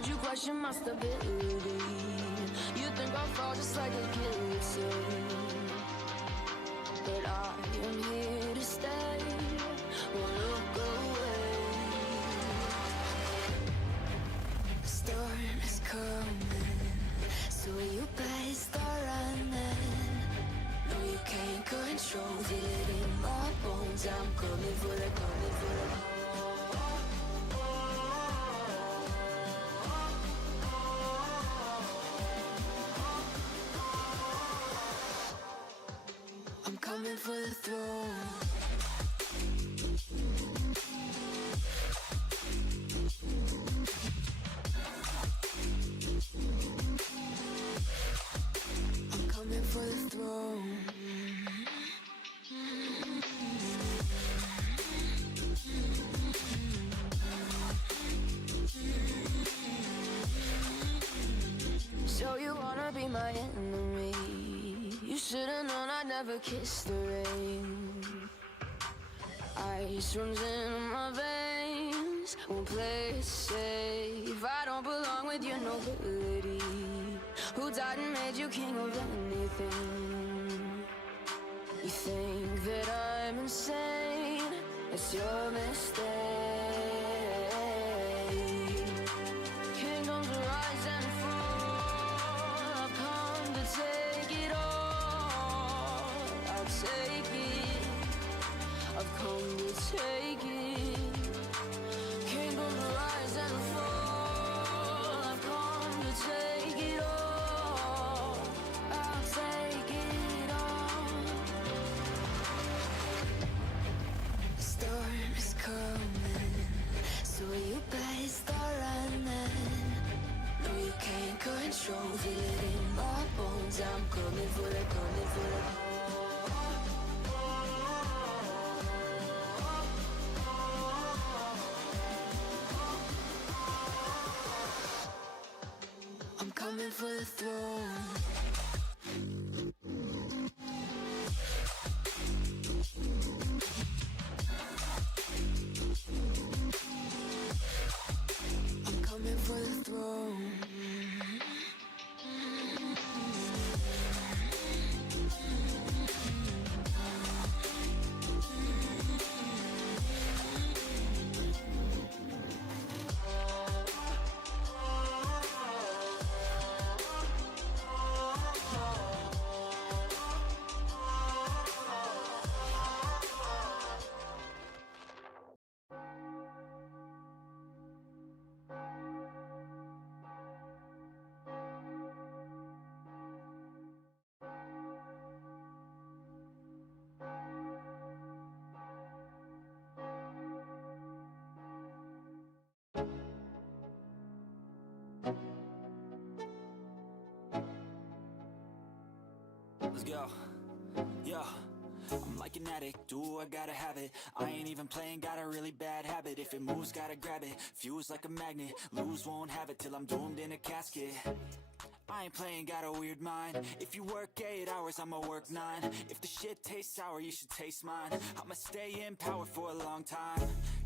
heard you question my stability. You think I'll fall just like a guillotine, but I am here to stay, won't look away. The storm is coming, so you better start running. No, you can't control, feel it in my bones. I'm coming for the, coming for the. Coming for the throne. I'm coming for the throne. So you wanna be my enemy? You should've known I'd never kiss the rain. Ice runs in my veins, won't play it safe. I don't belong with your nobility. Who died and made you king of anything? You think that I'm insane? It's your mistake. Kingdoms rise and fall, I've come to take it all. Take it, I've come to take it. Kingdoms rise and fall, I've come to take it all. I'll take it all. The storm is coming, so you better start running. No, you can't control, feel it in my bones. I'm coming for the, coming for the. Coming for the throne. I'm coming for the throne. Let's go. Yo, I'm like an addict, do I gotta have it. I ain't even playing, got a really bad habit. If it moves, gotta grab it, fuse like a magnet. Lose, won't have it till I'm doomed in a casket. I ain't playing, got a weird mind. If you work 8 hours, I'ma work 9. If the shit tastes sour, you should taste mine. I'ma stay in power for a long time.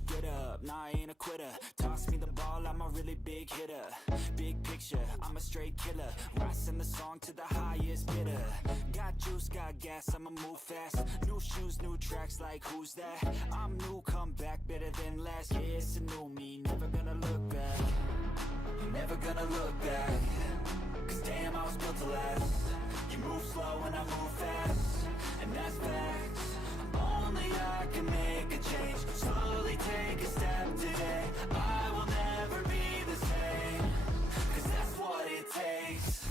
Get up, nah, I ain't a quitter. Toss me the ball, I'm a really big hitter. Big picture, I'm a straight killer. Rising the song to the highest bidder. Got juice, got gas, I'ma move fast. New shoes, new tracks, like who's that? I'm new, come back, better than last. Yeah, it's a new me, never gonna look back. Never gonna look back. Cause damn, I was built to last. You move slow and I move fast, and that's facts. Only I can make a change. Slowly take a step today. I will never be the same, cause that's what it takes.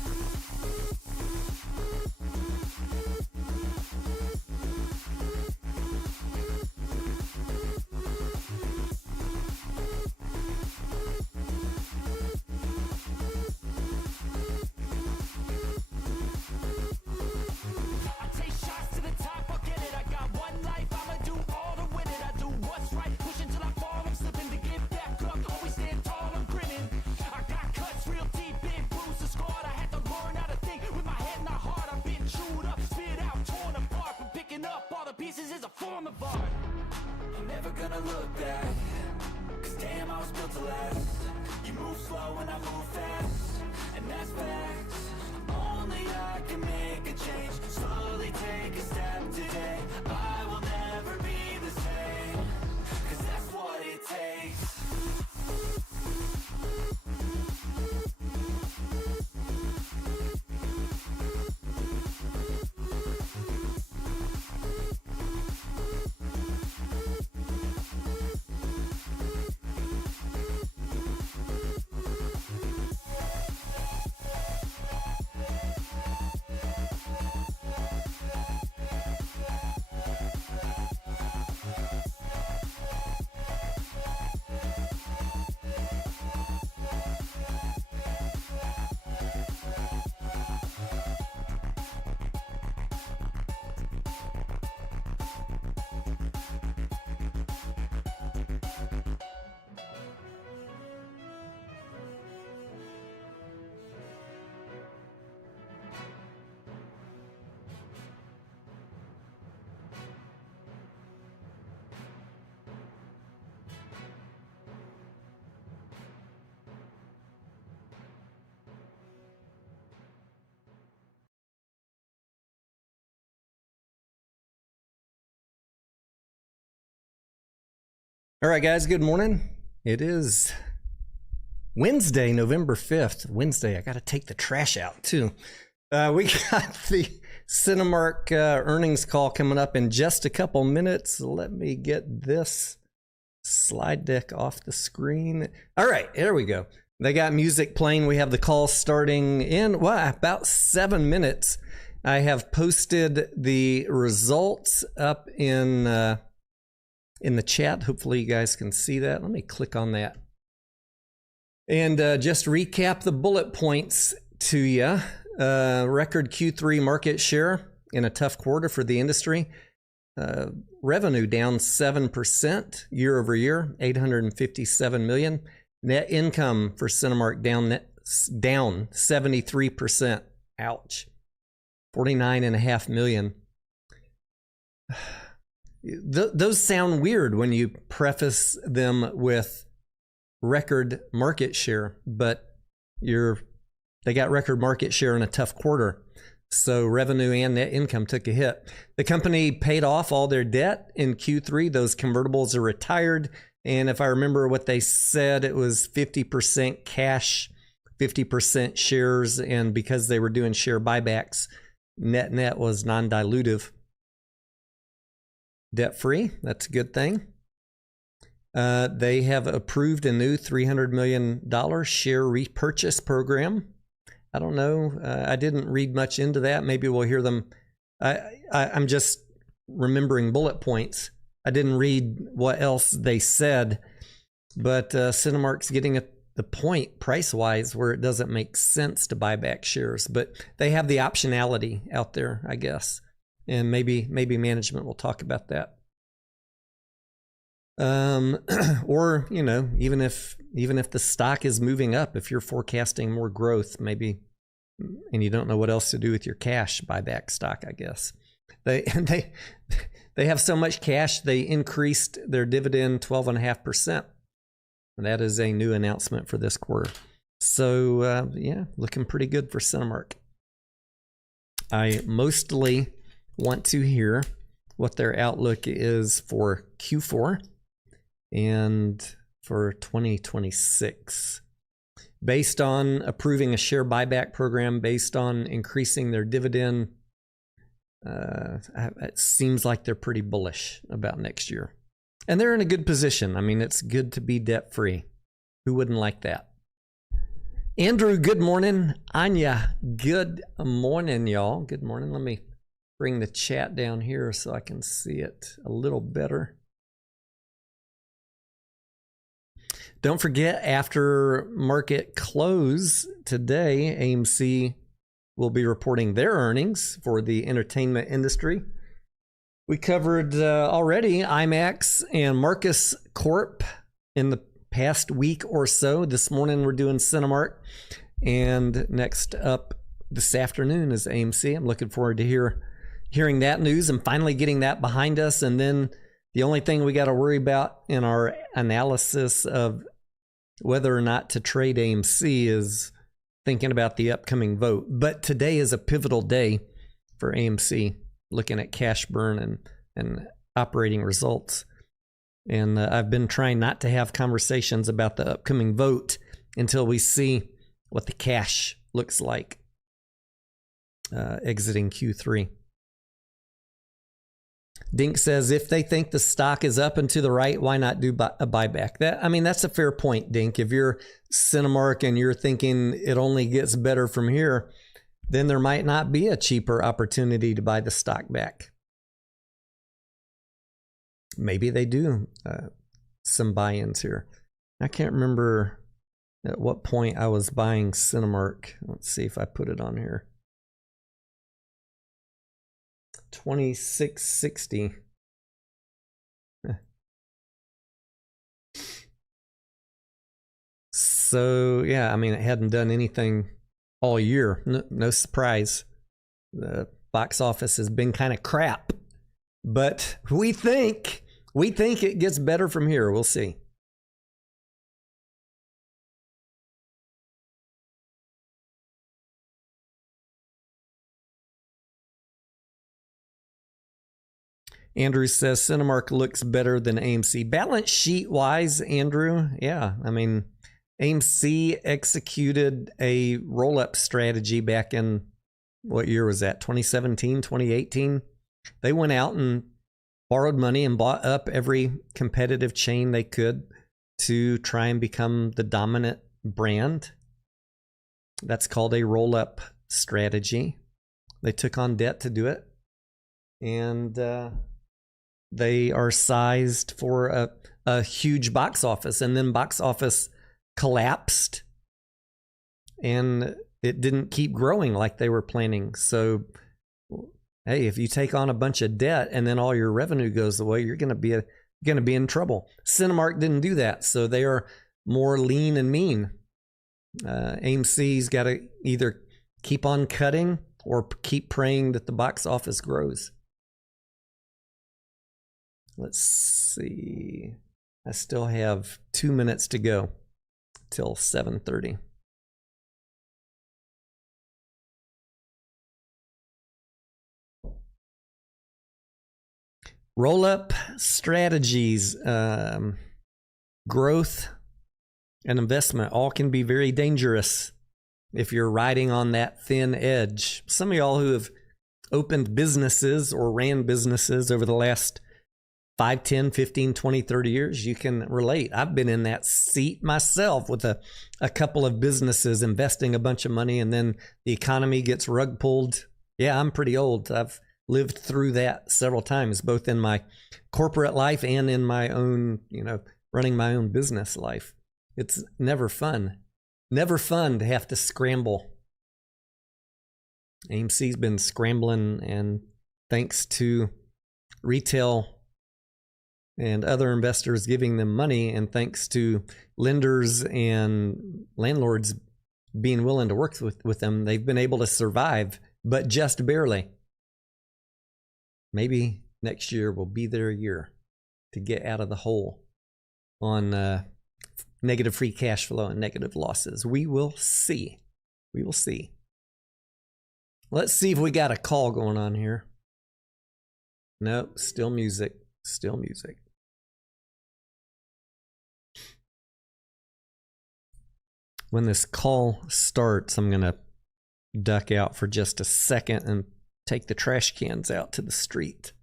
Never gonna look back, cause damn, I was built to last. You move move slow and I move fast, and that's facts. Only I can make a change, slowly take a step today. I will never be the same, 'cause that's what it takes. All right, guys, good morning. It is Wednesday, November 5th. Wednesday, I got to take the trash out, too. We got the Cinemark earnings call coming up in just a couple minutes. Let me get this slide deck off the screen. All right, there we go. They got music playing. We have the call starting in, about 7 minutes. I have posted the results up in the chat. Hopefully you guys can see that. Let me click on that. And just recap the bullet points to you. Record Q3 market share in a tough quarter for the industry. Revenue down 7% year over year, $857 million. Net income for Cinemark down 73%. Ouch. $49.5 million. Those sound weird when you preface them with record market share, but they got record market share in a tough quarter. So revenue and net income took a hit. The company paid off all their debt in Q3. Those convertibles are retired. And if I remember what they said, it was 50% cash, 50% shares. And because they were doing share buybacks, net was non-dilutive. Debt-free, that's a good thing. They have approved a new $300 million share repurchase program. I don't know. I didn't read much into that. Maybe we'll hear them. I'm just remembering bullet points. I didn't read what else they said, but Cinemark's getting at the point price-wise where it doesn't make sense to buy back shares, but they have the optionality out there, I guess. And maybe management will talk about that. Or, even if the stock is moving up, if you're forecasting more growth, maybe, and you don't know what else to do with your cash, buy back stock, I guess. They have so much cash, they increased their dividend 12.5%. And that is a new announcement for this quarter. So, looking pretty good for Cinemark. I mostly want to hear what their outlook is for Q4 and for 2026. Based on approving a share buyback program, based on increasing their dividend, it seems like they're pretty bullish about next year. And they're in a good position. I mean, it's good to be debt-free. Who wouldn't like that? Andrew, good morning. Anya, good morning, y'all. Good morning. Let me bring the chat down here so I can see it a little better. Don't forget, after market close today, AMC will be reporting their earnings for the entertainment industry. We covered already IMAX and Marcus Corp in the past week or so. This morning we're doing Cinemark. And next up this afternoon is AMC. I'm looking forward to hearing that news and finally getting that behind us. And then the only thing we got to worry about in our analysis of whether or not to trade AMC is thinking about the upcoming vote. But today is a pivotal day for AMC, looking at cash burn and operating results. And I've been trying not to have conversations about the upcoming vote until we see what the cash looks like exiting Q3. Dink says, if they think the stock is up and to the right, why not do a buyback? That's a fair point, Dink. If you're Cinemark and you're thinking it only gets better from here, then there might not be a cheaper opportunity to buy the stock back. Maybe they do some buy-ins here. I can't remember at what point I was buying Cinemark. Let's see if I put it on here. 2660. So yeah, it hadn't done anything all year. No surprise. The box office has been kind of crap, but we think it gets better from here. We'll see. Andrew says Cinemark looks better than AMC. Balance sheet wise, Andrew, yeah. AMC executed a roll-up strategy back in, what year was that? 2017, 2018? They went out and borrowed money and bought up every competitive chain they could to try and become the dominant brand. That's called a roll-up strategy. They took on debt to do it. And they are sized for a huge box office, and then box office collapsed and it didn't keep growing like they were planning. So, hey, if you take on a bunch of debt and then all your revenue goes away, you're going to be in trouble. Cinemark didn't do that, so they are more lean and mean. AMC's got to either keep on cutting or keep praying that the box office grows. Let's see. I still have 2 minutes to go till 7:30. Roll-up strategies, growth, and investment all can be very dangerous if you're riding on that thin edge. Some of y'all who have opened businesses or ran businesses over the last 5, 10, 15, 20, 30 years, you can relate. I've been in that seat myself with a couple of businesses, investing a bunch of money, and then the economy gets rug pulled. Yeah, I'm pretty old. I've lived through that several times, both in my corporate life and in my own, running my own business life. It's never fun. Never fun to have to scramble. AMC's been scrambling, and thanks to retail and other investors giving them money, and thanks to lenders and landlords being willing to work with them, they've been able to survive, but just barely. Maybe next year will be their year to get out of the hole on negative free cash flow and negative losses. We will see. We will see. Let's see if we got a call going on here. Nope, still music. Still music. When this call starts, I'm going to duck out for just a second and take the trash cans out to the street.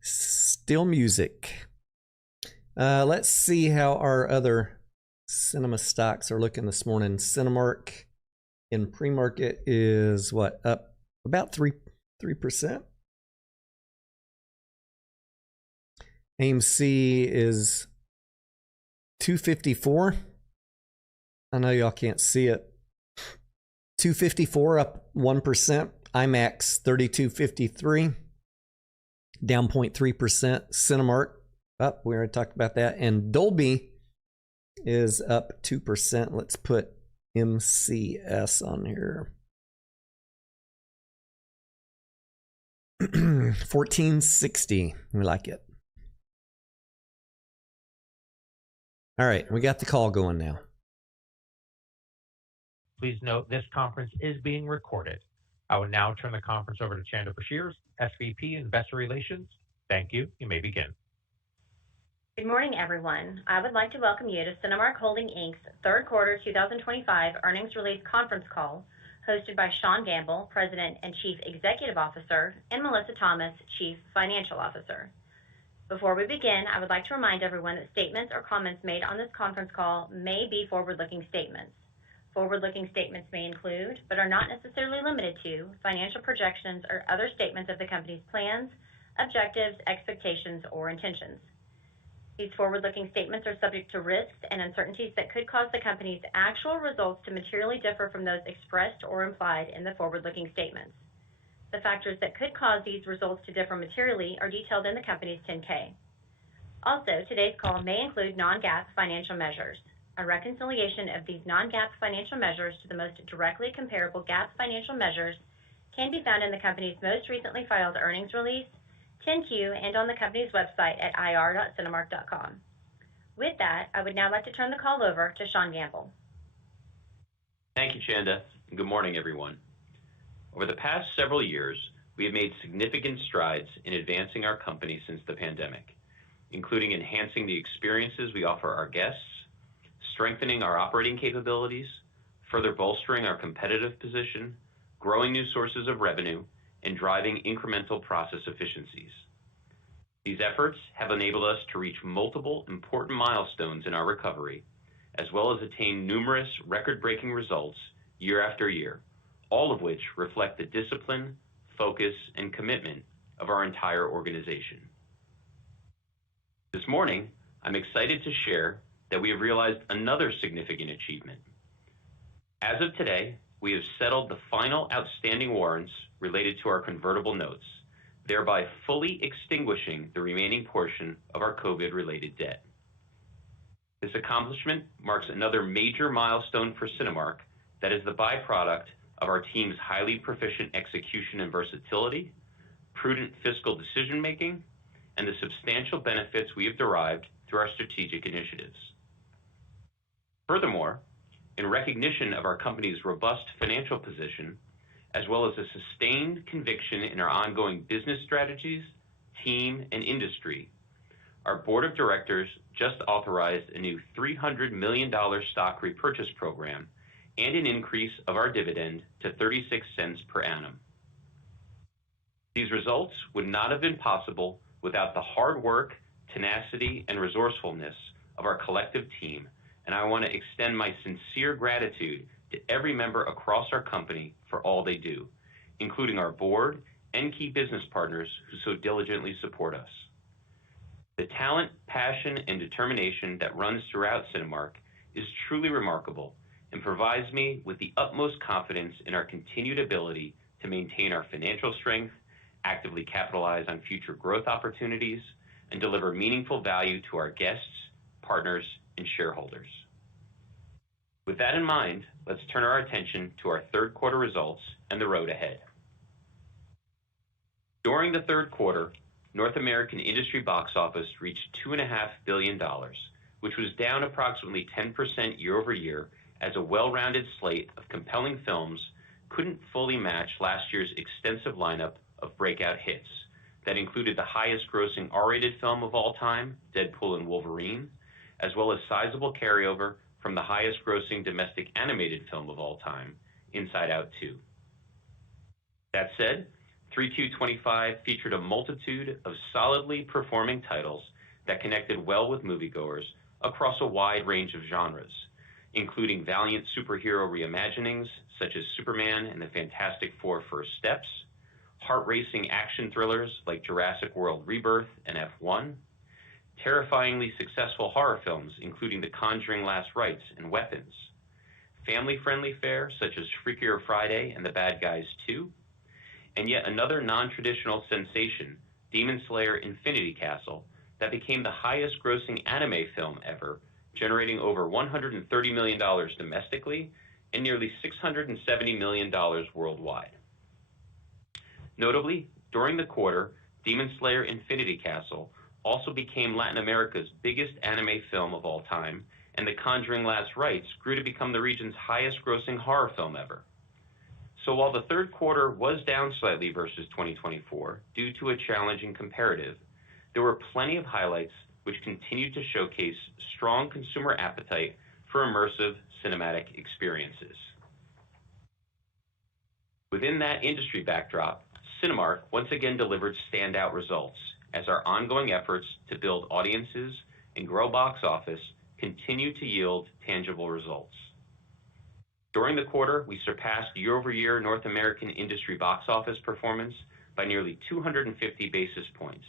Still music. Let's see how our other cinema stocks are looking this morning. Cinemark in pre-market is what, up about 3%. AMC is 254. I know y'all can't see it. 254 up 1%. IMAX 3253 down 0.3%. Cinemark up. We already talked about that. And Dolby is up 2%. Let's put MCS on here. 1460. We like it. All right, we got the call going now. Please note this conference is being recorded. I will now turn the conference over to Chanda Bashir, SVP Investor Relations. Thank you. You may begin. Good morning, everyone. I would like to welcome you to Cinemark Holding Inc.'s third quarter 2025 earnings release conference call, hosted by Sean Gamble, President and Chief Executive Officer, and Melissa Thomas, Chief Financial Officer. Before we begin, I would like to remind everyone that statements or comments made on this conference call may be forward-looking statements. Forward-looking statements may include, but are not necessarily limited to, financial projections or other statements of the company's plans, objectives, expectations, or intentions. These forward-looking statements are subject to risks and uncertainties that could cause the company's actual results to materially differ from those expressed or implied in the forward-looking statements. The factors that could cause these results to differ materially are detailed in the company's 10K. Also, today's call may include non-GAAP financial measures. A reconciliation of these non-GAAP financial measures to the most directly comparable GAAP financial measures can be found in the company's most recently filed earnings release, 10Q, and on the company's website at ir.cinemark.com. With that, I would now like to turn the call over to Sean Gamble. Thank you, Chanda, and good morning, everyone. Over the past several years, we have made significant strides in advancing our company since the pandemic, including enhancing the experiences we offer our guests, strengthening our operating capabilities, further bolstering our competitive position, growing new sources of revenue, and driving incremental process efficiencies. These efforts have enabled us to reach multiple important milestones in our recovery, as well as attain numerous record-breaking results year after year, all of which reflect the discipline, focus, and commitment of our entire organization. This morning, I'm excited to share that we have realized another significant achievement. As of today, we have settled the final outstanding warrants related to our convertible notes, thereby fully extinguishing the remaining portion of our COVID-related debt. This accomplishment marks another major milestone for Cinemark that is the byproduct of our team's highly proficient execution and versatility, prudent fiscal decision-making, and the substantial benefits we have derived through our strategic initiatives. Furthermore, in recognition of our company's robust financial position, as well as a sustained conviction in our ongoing business strategies, team, and industry, our board of directors just authorized a new $300 million stock repurchase program and an increase of our dividend to 36 cents per annum. These results would not have been possible without the hard work, tenacity, and resourcefulness of our collective team, and I want to extend my sincere gratitude to every member across our company for all they do, including our board and key business partners who so diligently support us. The talent, passion, and determination that runs throughout Cinemark is truly remarkable and provides me with the utmost confidence in our continued ability to maintain our financial strength, actively capitalize on future growth opportunities, and deliver meaningful value to our guests, partners, and shareholders. With that in mind, let's turn our attention to our third quarter results and the road ahead. During the third quarter, North American industry box office reached $2.5 billion, which was down approximately 10% year over year, as a well-rounded slate of compelling films couldn't fully match last year's extensive lineup of breakout hits that included the highest-grossing R-rated film of all time, Deadpool and Wolverine, as well as sizable carryover from the highest-grossing domestic animated film of all time, Inside Out 2. That said, 3Q25 featured a multitude of solidly performing titles that connected well with moviegoers across a wide range of genres, including valiant superhero reimaginings such as Superman and the Fantastic Four: First Steps, heart-racing action thrillers like Jurassic World: Rebirth and F1, terrifyingly successful horror films including The Conjuring: Last Rites and Weapons, family-friendly fare such as Freakier Friday and The Bad Guys 2, and yet another non-traditional sensation, Demon Slayer: Infinity Castle, that became the highest-grossing anime film ever, generating over $130 million domestically and nearly $670 million worldwide. Notably, During the quarter, Demon Slayer Infinity Castle also became Latin America's biggest anime film of all time, and The Conjuring Last Rites grew to become the region's highest-grossing horror film ever. So while the third quarter was down slightly versus 2024 due to a challenging comparative, there were plenty of highlights which continued to showcase strong consumer appetite for immersive cinematic experiences. Within that industry backdrop, Cinemark once again delivered standout results as our ongoing efforts to build audiences and grow box office continue to yield tangible results. During the quarter, we surpassed year-over-year North American industry box office performance by nearly 250 basis points,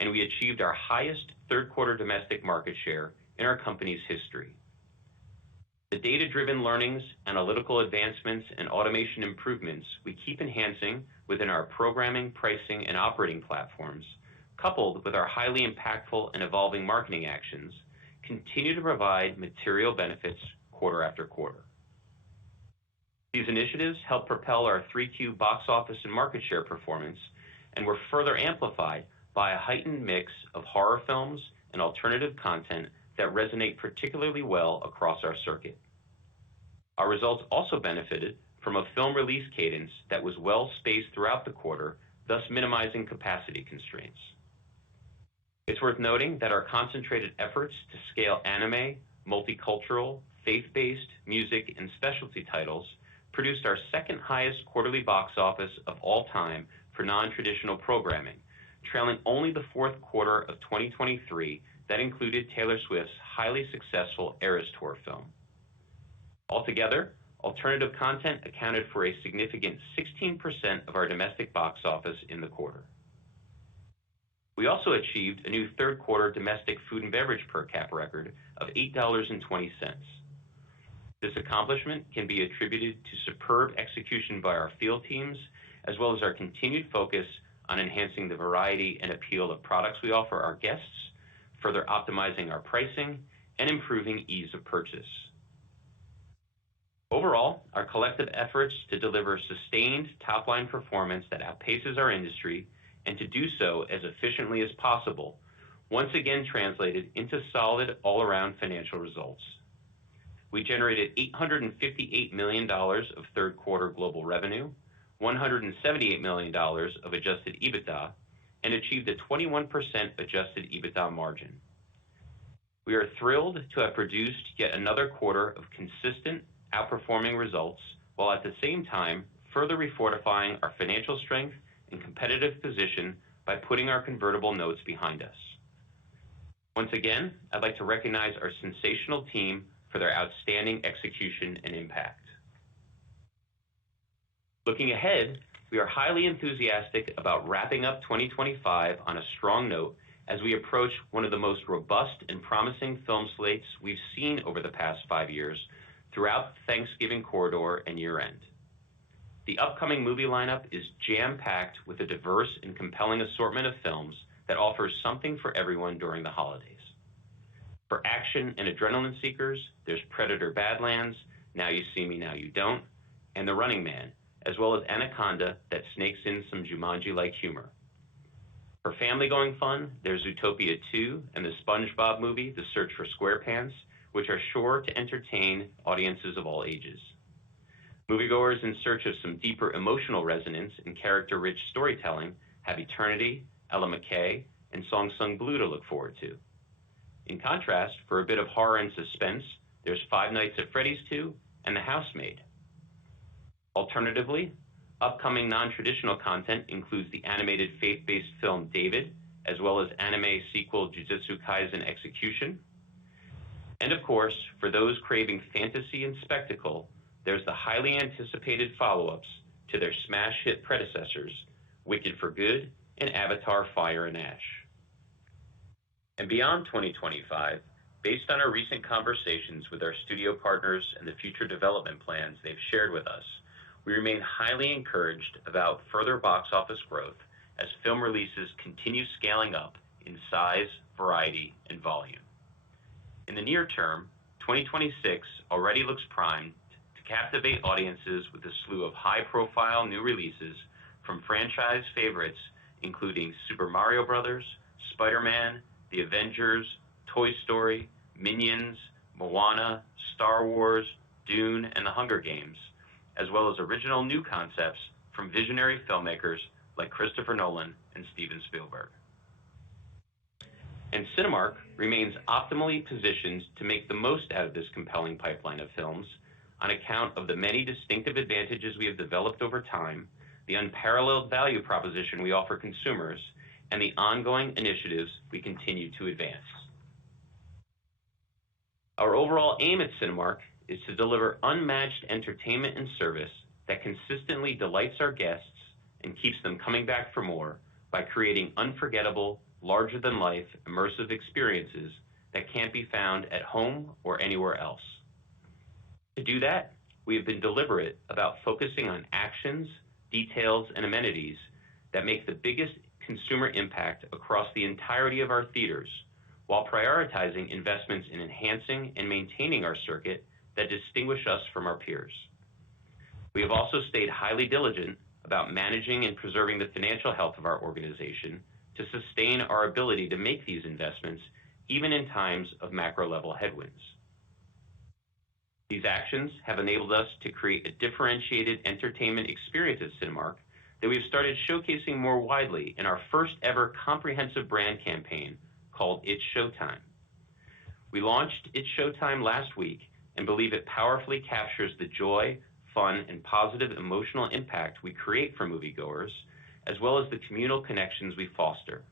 and we achieved our highest third-quarter domestic market share in our company's history. The data-driven learnings, analytical advancements, and automation improvements we keep enhancing within our programming, pricing, and operating platforms, coupled with our highly impactful and evolving marketing actions, continue to provide material benefits quarter after quarter. These initiatives help propel our 3Q box office and market share performance, and were further amplified by a heightened mix of horror films and alternative content that resonate particularly well across our circuit. Our results also benefited from a film release cadence that was well spaced throughout the quarter, thus minimizing capacity constraints. It's worth noting that our concentrated efforts to scale anime, multicultural, faith-based, music, and specialty titles produced our second highest quarterly box office of all time for non-traditional programming, trailing only the fourth quarter of 2023 that included Taylor Swift's highly successful Eras Tour film. Altogether, alternative content accounted for a significant 16% of our domestic box office in the quarter. We also achieved a new third-quarter domestic food and beverage per cap record of $8.20. This accomplishment can be attributed to superb execution by our field teams, as well as our continued focus on enhancing the variety and appeal of products we offer our guests, further optimizing our pricing, and improving ease of purchase. Overall, our collective efforts to deliver sustained top-line performance that outpaces our industry, and to do so as efficiently as possible, once again translated into solid all-around financial results. We generated $858 million of third-quarter global revenue, $178 million of adjusted EBITDA, and achieved a 21% adjusted EBITDA margin. We are thrilled to have produced yet another quarter of consistent, outperforming results, while at the same time further refortifying our financial strength and competitive position by putting our convertible notes behind us. Once again, I'd like to recognize our sensational team for their outstanding execution and impact. Looking ahead, we are highly enthusiastic about wrapping up 2025 on a strong note as we approach one of the most robust and promising film slates we've seen over the past 5 years throughout the Thanksgiving corridor and year-end. The upcoming movie lineup is jam-packed with a diverse and compelling assortment of films that offers something for everyone during the holidays. For action and adrenaline seekers, there's Predator: Badlands, Now You See Me, Now You Don't, and The Running Man, as well as Anaconda that snakes in some Jumanji-like humor. For family-going fun, there's Zootopia 2 and the SpongeBob movie, The Search for SquarePants, which are sure to entertain audiences of all ages. Moviegoers in search of some deeper emotional resonance and character-rich storytelling have Eternity, Ella McKay, and Song Sung Blue to look forward to. In contrast, for a bit of horror and suspense, there's Five Nights at Freddy's 2 and The Housemaid. Alternatively, upcoming non-traditional content includes the animated faith-based film David, as well as anime sequel Jujutsu Kaisen Execution. And of course, for those craving fantasy and spectacle, there's the highly anticipated follow-ups to their smash hit predecessors, Wicked for Good and Avatar: Fire and Ash. And beyond 2025, based on our recent conversations with our studio partners and the future development plans they've shared with us, we remain highly encouraged about further box office growth as film releases continue scaling up in size, variety, and volume. In the near term, 2026 already looks primed to captivate audiences with a slew of high-profile new releases from franchise favorites including Super Mario Bros., Spider-Man, The Avengers, Toy Story, Minions, Moana, Star Wars, Dune, and The Hunger Games, as well as original new concepts from visionary filmmakers like Christopher Nolan and Steven Spielberg. And Cinemark remains optimally positioned to make the most out of this compelling pipeline of films on account of the many distinctive advantages we have developed over time, the unparalleled value proposition we offer consumers, and the ongoing initiatives we continue to advance. Our overall aim at Cinemark is to deliver unmatched entertainment and service that consistently delights our guests and keeps them coming back for more by creating unforgettable, larger-than-life, immersive experiences that can't be found at home or anywhere else. To do that, we have been deliberate about focusing on actions, details, and amenities that make the biggest consumer impact across the entirety of our theaters, while prioritizing investments in enhancing and maintaining our circuit that distinguish us from our peers. We have also stayed highly diligent about managing and preserving the financial health of our organization to sustain our ability to make these investments even in times of macro-level headwinds. These actions have enabled us to create a differentiated entertainment experience at Cinemark that we've started showcasing more widely in our first ever comprehensive brand campaign called It's Showtime. We launched It's Showtime last week and believe it powerfully captures the joy, fun, and positive emotional impact we create for moviegoers, as well as the communal connections we foster.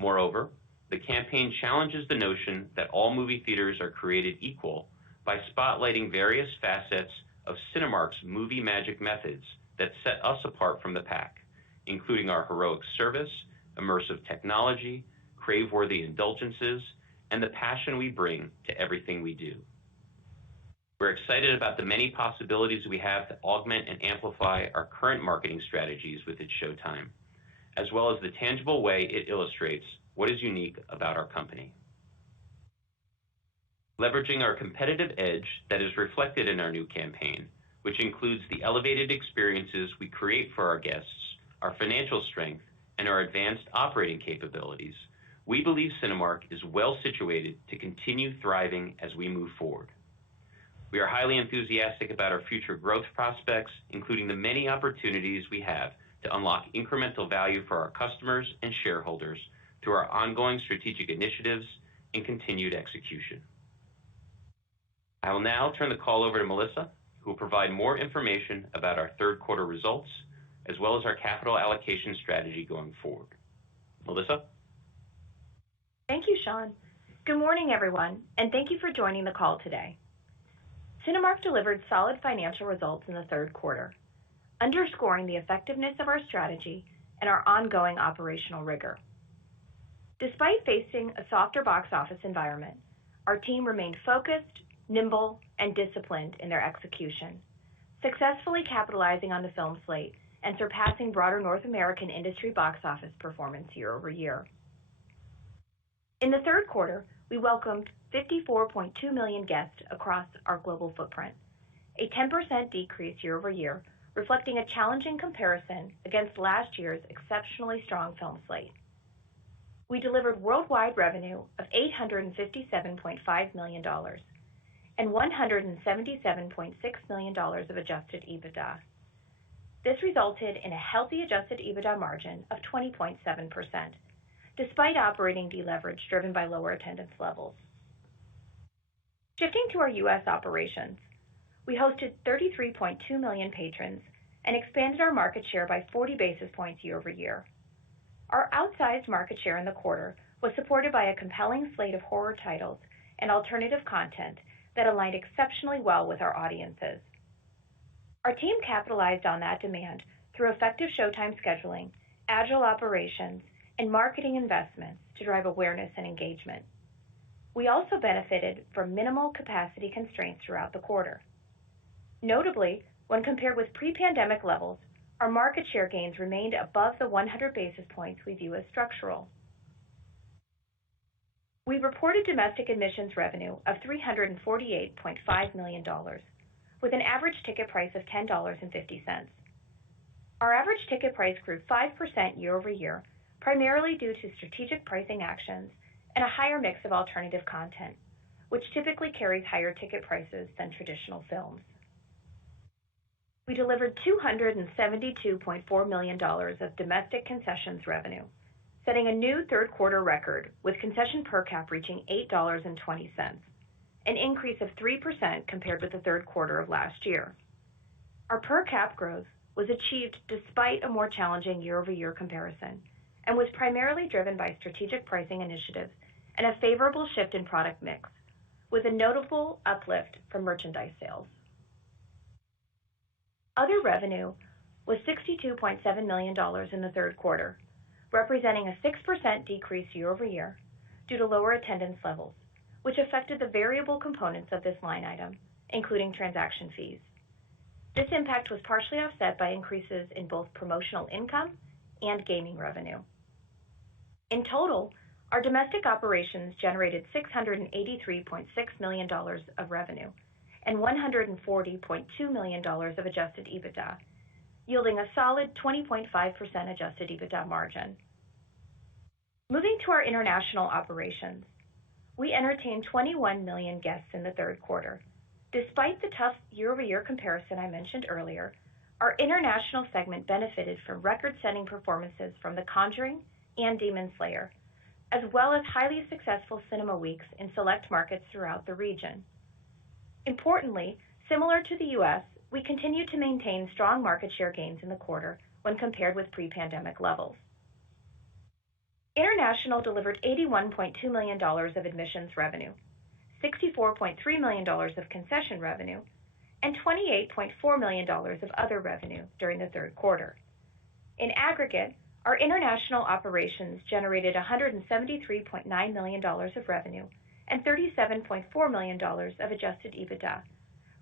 Moreover, the campaign challenges the notion that all movie theaters are created equal by spotlighting various facets of Cinemark's movie magic methods that set us apart from the pack, including our heroic service, immersive technology, crave-worthy indulgences, and the passion we bring to everything we do. We're excited about the many possibilities we have to augment and amplify our current marketing strategies with It's Showtime, as well as the tangible way it illustrates what is unique about our company. Leveraging our competitive edge that is reflected in our new campaign, which includes the elevated experiences we create for our guests, our financial strength, and our advanced operating capabilities, we believe Cinemark is well situated to continue thriving as we move forward. We are highly enthusiastic about our future growth prospects, including the many opportunities we have to unlock incremental value for our customers and shareholders through our ongoing strategic initiatives and continued execution. I will now turn the call over to Melissa, who will provide more information about our third quarter results, as well as our capital allocation strategy going forward. Melissa? Thank you, Sean. Good morning, everyone, and thank you for joining the call today. Cinemark delivered solid financial results in the third quarter, underscoring the effectiveness of our strategy and our ongoing operational rigor. Despite facing a softer box office environment, our team remained focused, nimble, and disciplined in their execution, successfully capitalizing on the film slate and surpassing broader North American industry box office performance year over year. In the third quarter, we welcomed 54.2 million guests across our global footprint, a 10% decrease year over year, reflecting a challenging comparison against last year's exceptionally strong film slate. We delivered worldwide revenue of $857.5 million and $177.6 million of adjusted EBITDA. This resulted in a healthy adjusted EBITDA margin of 20.7%, despite operating deleverage driven by lower attendance levels. Shifting to our U.S. operations, we hosted 33.2 million patrons and expanded our market share by 40 basis points year over year. Our outsized market share in the quarter was supported by a compelling slate of horror titles and alternative content that aligned exceptionally well with our audiences. Our team capitalized on that demand through effective showtime scheduling, agile operations, and marketing investments to drive awareness and engagement. We also benefited from minimal capacity constraints throughout the quarter. Notably, when compared with pre-pandemic levels, our market share gains remained above the 100 basis points we view as structural. We reported domestic admissions revenue of $348.5 million, with an average ticket price of $10.50. Our average ticket price grew 5% year over year, primarily due to strategic pricing actions and a higher mix of alternative content, which typically carries higher ticket prices than traditional films. We delivered $272.4 million of domestic concessions revenue, setting a new third quarter record with concession per cap reaching $8.20, an increase of 3% compared with the third quarter of last year. Our per cap growth was achieved despite a more challenging year-over-year comparison and was primarily driven by strategic pricing initiatives and a favorable shift in product mix, with a notable uplift from merchandise sales. Other revenue was $62.7 million in the third quarter, representing a 6% decrease year over year due to lower attendance levels, which affected the variable components of this line item, including transaction fees. This impact was partially offset by increases in both promotional income and gaming revenue. In total, our domestic operations generated $683.6 million of revenue and $140.2 million of adjusted EBITDA, yielding a solid 20.5% adjusted EBITDA margin. Moving to our international operations, we entertained 21 million guests in the third quarter. Despite the tough year-over-year comparison I mentioned earlier, our international segment benefited from record-setting performances from The Conjuring and Demon Slayer, as well as highly successful cinema weeks in select markets throughout the region. Importantly, similar to the U.S., we continue to maintain strong market share gains in the quarter when compared with pre-pandemic levels. International delivered $81.2 million of admissions revenue, $64.3 million of concession revenue, and $28.4 million of other revenue during the third quarter. In aggregate, our international operations generated $173.9 million of revenue and $37.4 million of adjusted EBITDA,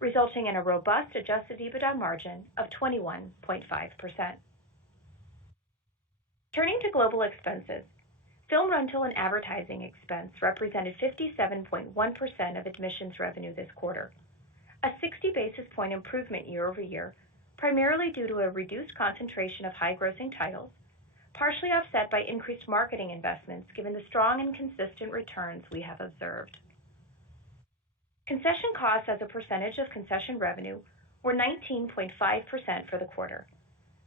resulting in a robust adjusted EBITDA margin of 21.5%. Turning to global expenses, film rental and advertising expense represented 57.1% of admissions revenue this quarter, a 60 basis point improvement year over year, primarily due to a reduced concentration of high-grossing titles, partially offset by increased marketing investments given the strong and consistent returns we have observed. Concession costs as a percentage of concession revenue were 19.5% for the quarter,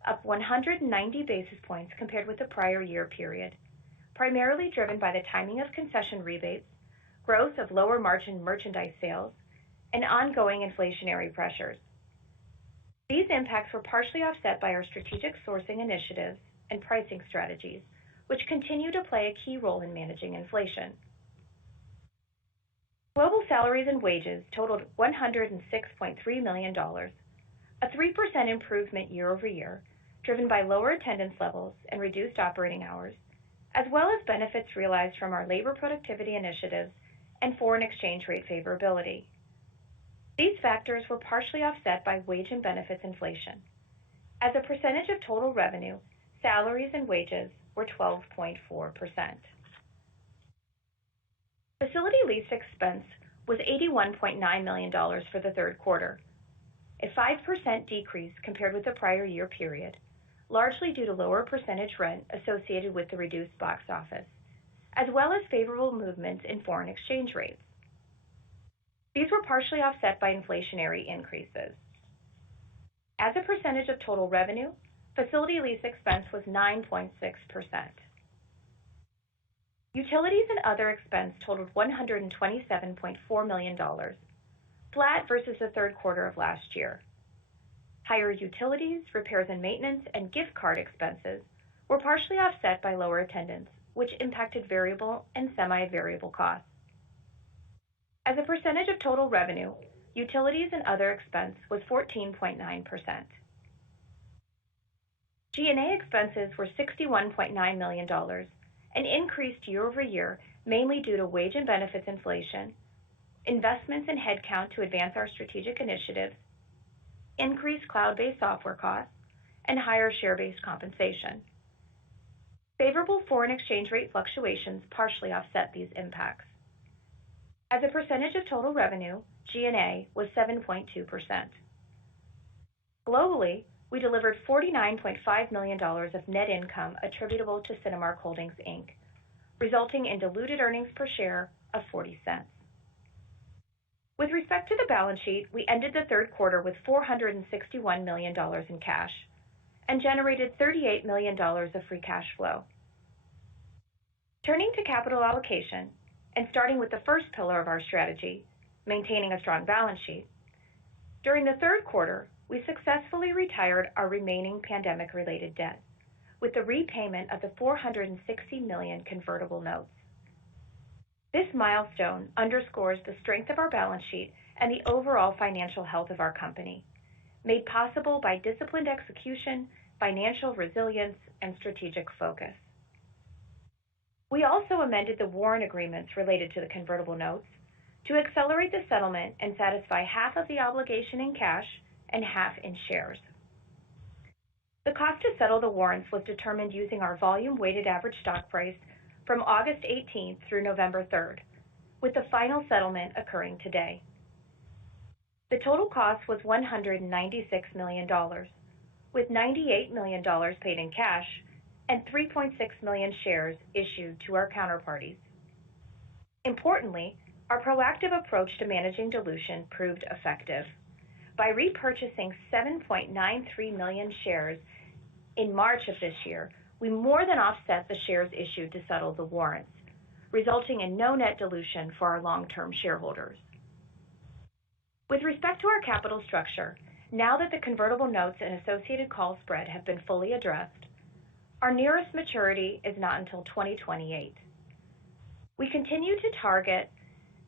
up 190 basis points compared with the prior year period, primarily driven by the timing of concession rebates, growth of lower margin merchandise sales, and ongoing inflationary pressures. These impacts were partially offset by our strategic sourcing initiatives and pricing strategies, which continue to play a key role in managing inflation. Global salaries and wages totaled $106.3 million, a 3% improvement year over year, driven by lower attendance levels and reduced operating hours, as well as benefits realized from our labor productivity initiatives and foreign exchange rate favorability. These factors were partially offset by wage and benefits inflation. As a percentage of total revenue, salaries and wages were 12.4%. Facility lease expense was $81.9 million for the third quarter, a 5% decrease compared with the prior year period, largely due to lower percentage rent associated with the reduced box office, as well as favorable movements in foreign exchange rates. These were partially offset by inflationary increases. As a percentage of total revenue, facility lease expense was 9.6%. Utilities and other expense totaled $127.4 million, flat versus the third quarter of last year. Higher utilities, repairs and maintenance, and gift card expenses were partially offset by lower attendance, which impacted variable and semi-variable costs. As a percentage of total revenue, utilities and other expense was 14.9%. G&A expenses were $61.9 million and increased year over year, mainly due to wage and benefits inflation, investments in headcount to advance our strategic initiatives, increased cloud-based software costs, and higher share-based compensation. Favorable foreign exchange rate fluctuations partially offset these impacts. As a percentage of total revenue, G&A was 7.2%. Globally, we delivered $49.5 million of net income attributable to Cinemark Holdings, Inc., resulting in diluted earnings per share of 40 cents. With respect to the balance sheet, we ended the third quarter with $461 million in cash and generated $38 million of free cash flow. Turning to capital allocation and starting with the first pillar of our strategy, maintaining a strong balance sheet, during the third quarter, we successfully retired our remaining pandemic-related debt with the repayment of the $460 million convertible notes. This milestone underscores the strength of our balance sheet and the overall financial health of our company, made possible by disciplined execution, financial resilience, and strategic focus. We also amended the warrant agreements related to the convertible notes to accelerate the settlement and satisfy half of the obligation in cash and half in shares. The cost to settle the warrants was determined using our volume-weighted average stock price from August 18th through November 3rd, with the final settlement occurring today. The total cost was $196 million, with $98 million paid in cash and 3.6 million shares issued to our counterparties. Importantly, our proactive approach to managing dilution proved effective. By repurchasing 7.93 million shares in March of this year, we more than offset the shares issued to settle the warrants, resulting in no net dilution for our long-term shareholders. With respect to our capital structure, now that the convertible notes and associated call spread have been fully addressed, our nearest maturity is not until 2028. We continue to target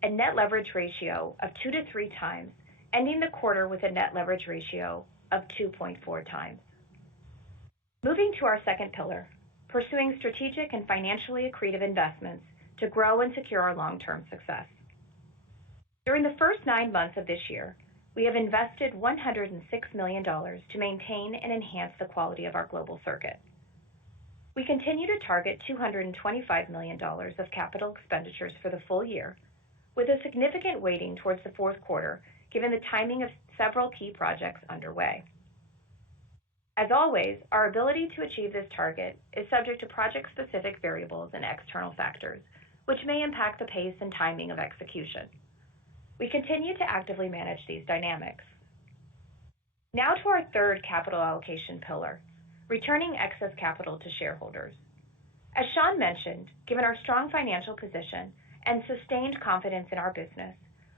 a net leverage ratio of 2 to 3 times, ending the quarter with a net leverage ratio of 2.4 times. Moving to our second pillar, pursuing strategic and financially accretive investments to grow and secure our long-term success. During the first 9 months of this year, we have invested $106 million to maintain and enhance the quality of our global circuit. We continue to target $225 million of capital expenditures for the full year, with a significant weighting towards the fourth quarter, given the timing of several key projects underway. As always, our ability to achieve this target is subject to project-specific variables and external factors, which may impact the pace and timing of execution. We continue to actively manage these dynamics. Now to our third capital allocation pillar, returning excess capital to shareholders. As Sean mentioned, given our strong financial position and sustained confidence in our business,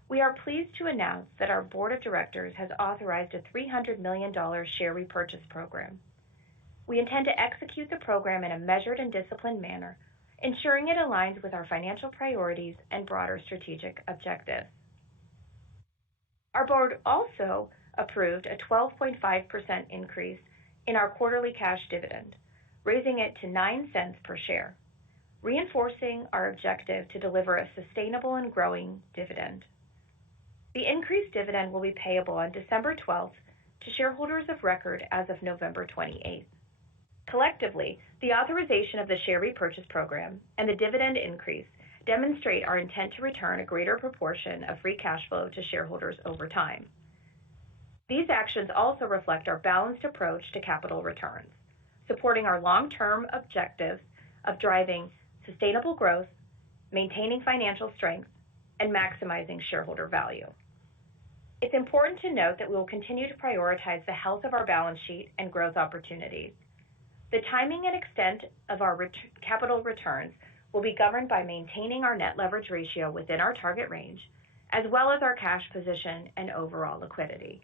we are pleased to announce that our board of directors has authorized a $300 million share repurchase program. We intend to execute the program in a measured and disciplined manner, ensuring it aligns with our financial priorities and broader strategic objectives. Our board also approved a 12.5% increase in our quarterly cash dividend, raising it to 9 cents per share, reinforcing our objective to deliver a sustainable and growing dividend. The increased dividend will be payable on December 12th to shareholders of record as of November 28th. Collectively, the authorization of the share repurchase program and the dividend increase demonstrate our intent to return a greater proportion of free cash flow to shareholders over time. These actions also reflect our balanced approach to capital returns, supporting our long-term objectives of driving sustainable growth, maintaining financial strength, and maximizing shareholder value. It's important to note that we will continue to prioritize the health of our balance sheet and growth opportunities. The timing and extent of our capital returns will be governed by maintaining our net leverage ratio within our target range, as well as our cash position and overall liquidity.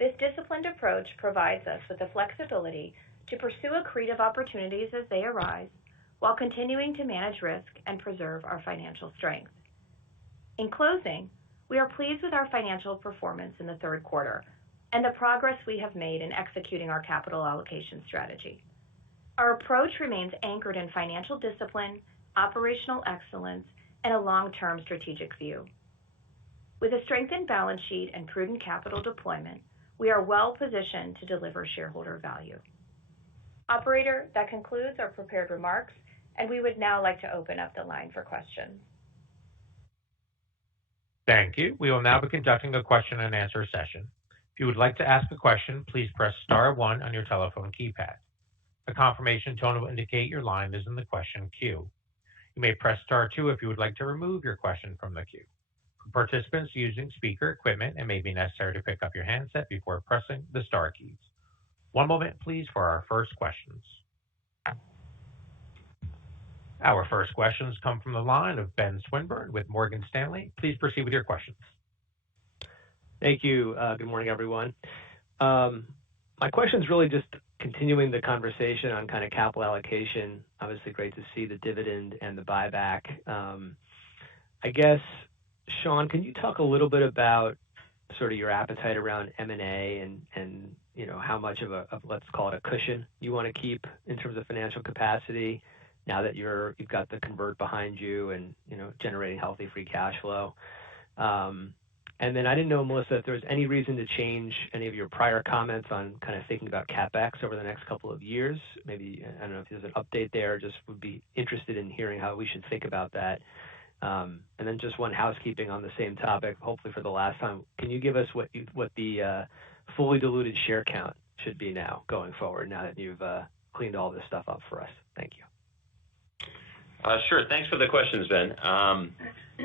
This disciplined approach provides us with the flexibility to pursue accretive opportunities as they arise, while continuing to manage risk and preserve our financial strength. In closing, we are pleased with our financial performance in the third quarter and the progress we have made in executing our capital allocation strategy. Our approach remains anchored in financial discipline, operational excellence, and a long-term strategic view. With a strengthened balance sheet and prudent capital deployment, we are well positioned to deliver shareholder value. Operator, that concludes our prepared remarks, and we would now like to open up the line for questions. Thank you. We will now be conducting a question and answer session. If you would like to ask a question, please press star one on your telephone keypad. A confirmation tone will indicate your line is in the question queue. You may press star two if you would like to remove your question from the queue. For participants using speaker equipment, it may be necessary to pick up your handset before pressing the star keys. One moment, please, for our first questions. Our first questions come from the line of Ben Swinburne with Morgan Stanley. Please proceed with your questions. Thank you. Good morning, everyone. My question is really just continuing the conversation on kind of capital allocation. Obviously, great to see the dividend and the buyback. I guess, Sean, can you talk a little bit about sort of your appetite around M&A and you know how much of let's call it a cushion you want to keep in terms of financial capacity now that you've got the convert behind you and generating healthy free cash flow. And then I didn't know, Melissa, if there was any reason to change any of your prior comments on kind of thinking about CapEx over the next couple of years. Maybe, I don't know if there's an update there, just would be interested in hearing how we should think about that. And then just one housekeeping on the same topic, hopefully for the last time. Can you give us what the fully diluted share count should be now going forward, now that you've cleaned all this stuff up for us? Thank you. Sure. Thanks for the questions, Ben.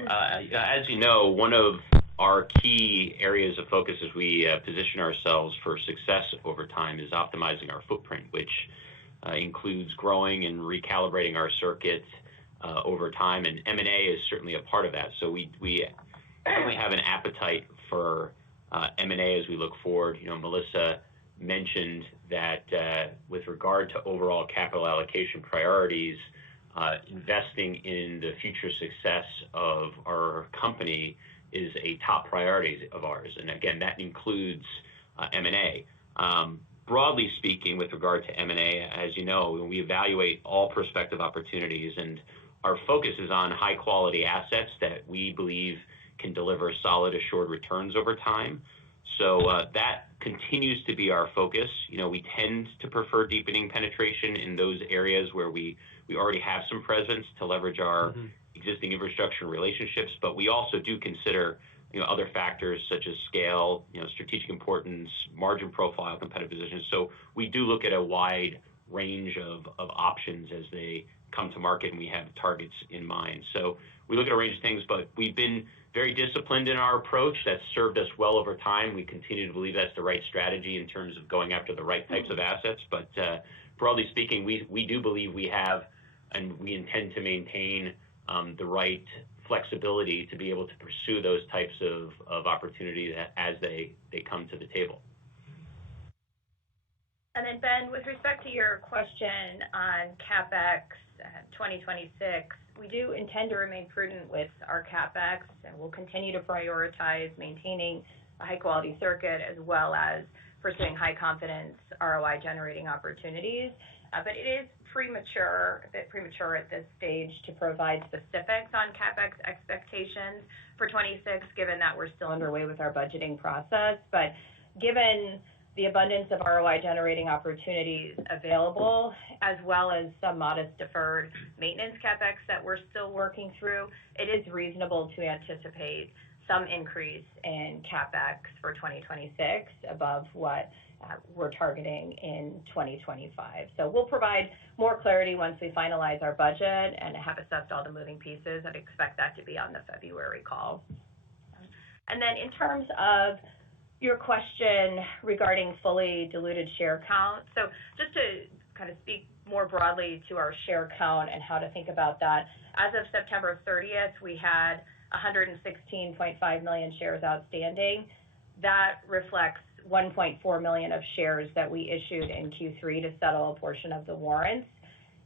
As you know, one of our key areas of focus as we position ourselves for success over time is optimizing our footprint, which includes growing and recalibrating our circuit over time, and M&A is certainly a part of that. So we certainly have an appetite for M&A as we look forward. Melissa mentioned that with regard to overall capital allocation priorities, investing in the future success of our company is a top priority of ours. And again, that includes M&A. Broadly speaking, with regard to M&A, as you know, we evaluate all prospective opportunities, and our focus is on high quality assets that we believe can deliver solid assured returns over time. So that continues to be our focus. We tend to prefer deepening penetration in those areas where we already have some presence to leverage our existing infrastructure and relationships, but we also do consider other factors such as scale, strategic importance, margin profile, competitive position. So we do look at a wide range of options as they come to market, and we have targets in mind. So we look at a range of things, but we've been very disciplined in our approach. That's served us well over time. We continue to believe that's the right strategy in terms of going after the right types of assets. But broadly speaking, we do believe we have, and we intend to maintain the right flexibility to be able to pursue those types of opportunities as they come to the table. And then, Ben, with respect to your question on CapEx 2026, we do intend to remain prudent with our CapEx, and we'll continue to prioritize maintaining a high-quality circuit as well as pursuing high-confidence ROI-generating opportunities. But it is a bit premature at this stage to provide specifics on CapEx expectations for 26, given that we're still underway with our budgeting process. But given the abundance of ROI-generating opportunities available, as well as some modest deferred maintenance CapEx that we're still working through, it is reasonable to anticipate some increase in CapEx for 2026 above what we're targeting in 2025. So we'll provide more clarity once we finalize our budget and have assessed all the moving pieces. I'd expect that to be on the February call. And then in terms of your question regarding fully diluted share count, so just to kind of speak more broadly to our share count and how to think about that, as of September 30th, we had 116.5 million shares outstanding. That reflects 1.4 million of shares that we issued in Q3 to settle a portion of the warrants.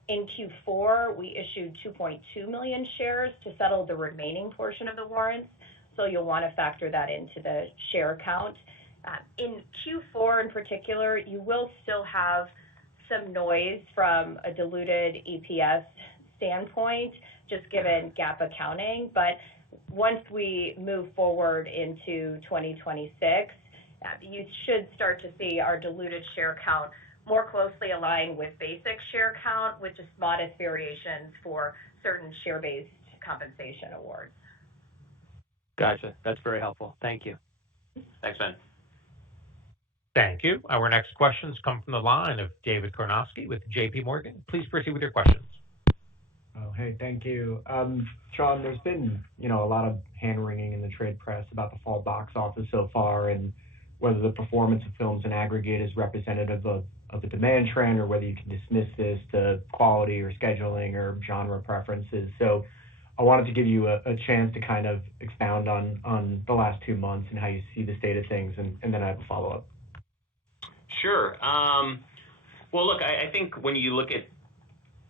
In Q4, we issued 2.2 million shares to settle the remaining portion of the warrants, so you'll want to factor that into the share count. In Q4 in particular, you will still have some noise from a diluted EPS standpoint, just given GAAP accounting, but once we move forward into 2026, you should start to see our diluted share count more closely aligned with basic share count, with just modest variations for certain share-based compensation awards. Gotcha. That's very helpful. Thank you. Thanks, Ben. Thank you. Our next questions come from the line of David Karnofsky with JP Morgan. Please proceed with your questions. Oh, hey, thank you. Sean, there's been, a lot of hand-wringing in the trade press about the fall box office so far and whether the performance of films in aggregate is representative of a demand trend or whether you can dismiss this to quality or scheduling or genre preferences. So I wanted to give you a chance to kind of expound on the last 2 months and how you see the state of things, and then I have a follow-up. Sure. Well, look, I think when you look at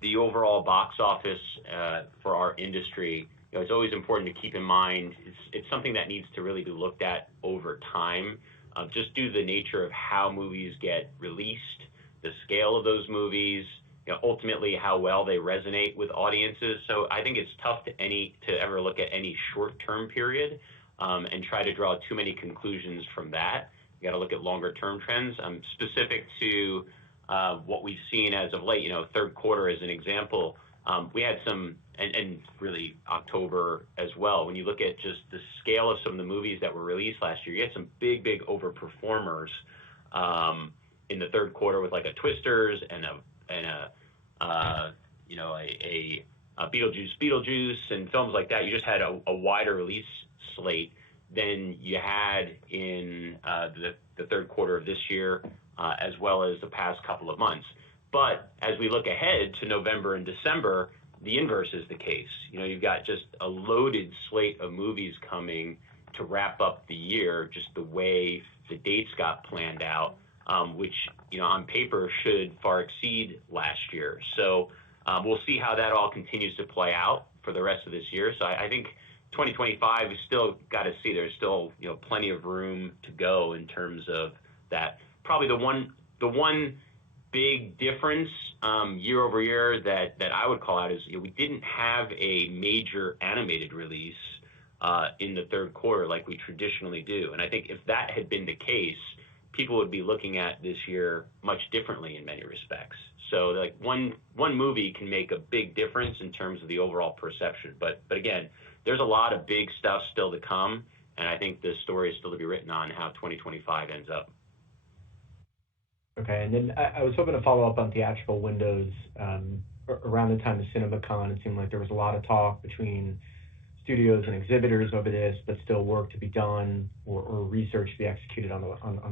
the overall box office for our industry, it's always important to keep in mind it's something that needs to really be looked at over time, just due to the nature of how movies get released, the scale of those movies, ultimately how well they resonate with audiences. So I think it's tough to ever look at any short-term period and try to draw too many conclusions from that. You got to look at longer-term trends. Specific to what we've seen as of late, third quarter as an example, we had some, and really October as well. When you look at just the scale of some of the movies that were released last year, you had some big overperformers in the third quarter with like a Twisters and a Beetlejuice and films like that. You just had a wider release slate than you had in the third quarter of this year, as well as the past couple of months. But as we look ahead to November and December, the inverse is the case. You've got just a loaded slate of movies coming to wrap up the year, just the way the dates got planned out, which, on paper should far exceed last year. So we'll see how that all continues to play out for the rest of this year. So I think 2025, we still got to see. There's still, plenty of room to go in terms of that. Probably the one big difference year over year that I would call out is we didn't have a major animated release in the third quarter like we traditionally do. And I think if that had been the case, people would be looking at this year much differently in many respects. So like one movie can make a big difference in terms of the overall perception. But again, there's a lot of big stuff still to come, and I think the story is still to be written on how 2025 ends up. Okay, and then I was hoping to follow up on theatrical windows. Around the time of CinemaCon, it seemed like there was a lot of talk between studios and exhibitors over this, but still work to be done or research to be executed on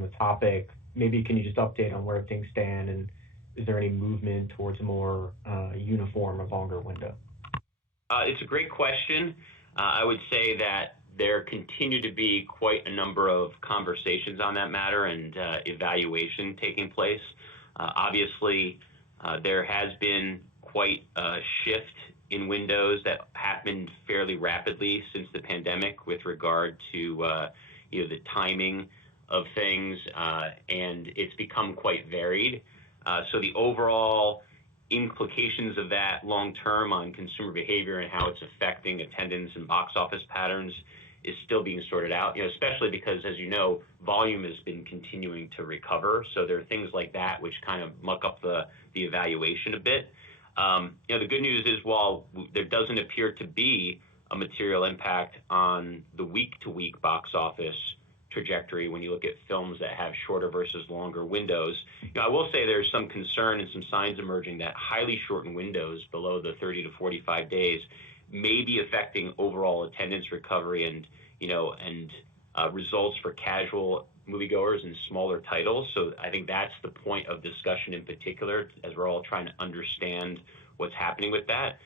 the topic. Maybe can you just update on where things stand, and is there any movement towards a more uniform or longer window? It's a great question. I would say that there continue to be quite a number of conversations on that matter and evaluation taking place. Obviously, there has been quite a shift in windows that happened fairly rapidly since the pandemic with regard to the timing of things, and it's become quite varied. So the overall implications of that long term on consumer behavior and how it's affecting attendance and box office patterns is still being sorted out, especially because, as you know, volume has been continuing to recover. So there are things like that which kind of muck up the evaluation a bit. The good news is while there doesn't appear to be a material impact on the week-to-week box office trajectory when you look at films that have shorter versus longer windows, I will say there's some concern and some signs emerging that highly shortened windows below the 30 to 45 days may be affecting overall attendance recovery and results for casual moviegoers and smaller titles. So I think that's the point of discussion in particular as we're all trying to understand what's happening with that.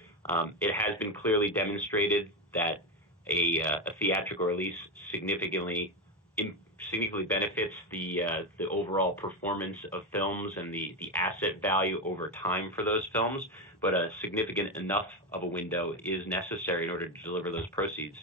It has been clearly demonstrated that a theatrical release significantly benefits the overall performance of films and the asset value over time for those films, but a significant enough of a window is necessary in order to deliver those proceeds.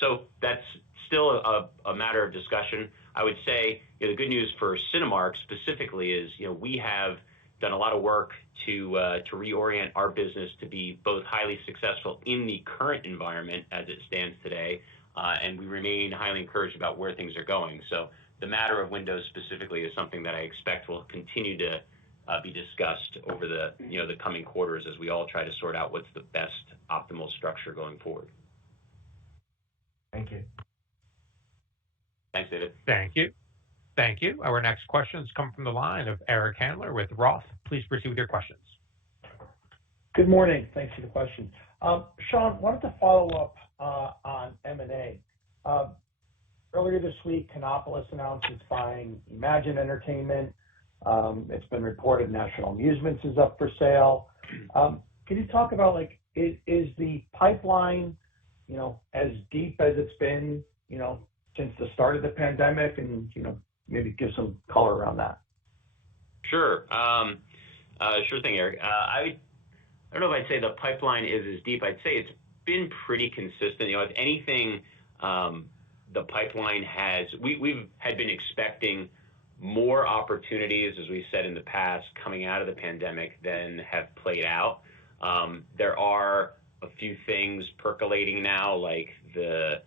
So that's still a matter of discussion. I would say the good news for Cinemark specifically is we have done a lot of work to reorient our business to be both highly successful in the current environment as it stands today, and we remain highly encouraged about where things are going. So the matter of windows specifically is something that I expect will continue to be discussed over the coming quarters as we all try to sort out what's the best optimal structure going forward. Thank you. Thanks, David. Thank you. Thank you. Our next questions come from the line of Eric Handler with Roth. Please proceed with your questions. Good morning. Thanks for the question. Sean, wanted to follow up on M&A. Earlier this week, Canopolis announced it's buying Imagine Entertainment. It's been reported National Amusements is up for sale. Can you talk about, like, is the pipeline, as deep as it's been, since the start of the pandemic, and, maybe give some color around that? Sure. Sure thing, Eric. I don't know if I'd say the pipeline is as deep. I'd say it's been pretty consistent. If anything, the pipeline we've had been expecting more opportunities, as we said in the past, coming out of the pandemic than have played out. There are a few things percolating now, like the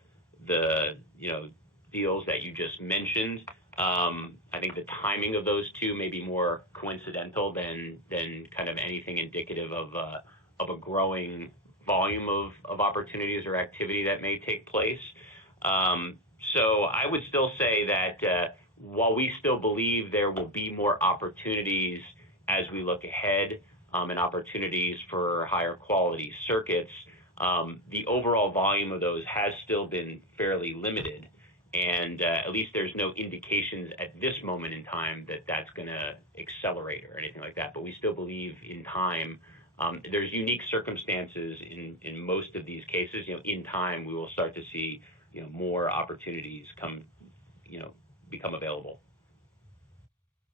deals that you just mentioned. I think the timing of those two may be more coincidental than kind of anything indicative of a growing volume of opportunities or activity that may take place. So I would still say that while we still believe there will be more opportunities as we look ahead, and opportunities for higher quality circuits, the overall volume of those has still been fairly limited. And at least there's no indications at this moment in time that that's going to accelerate or anything like that. But we still believe in time. There's unique circumstances in most of these cases. In time, we will start to see more opportunities become available.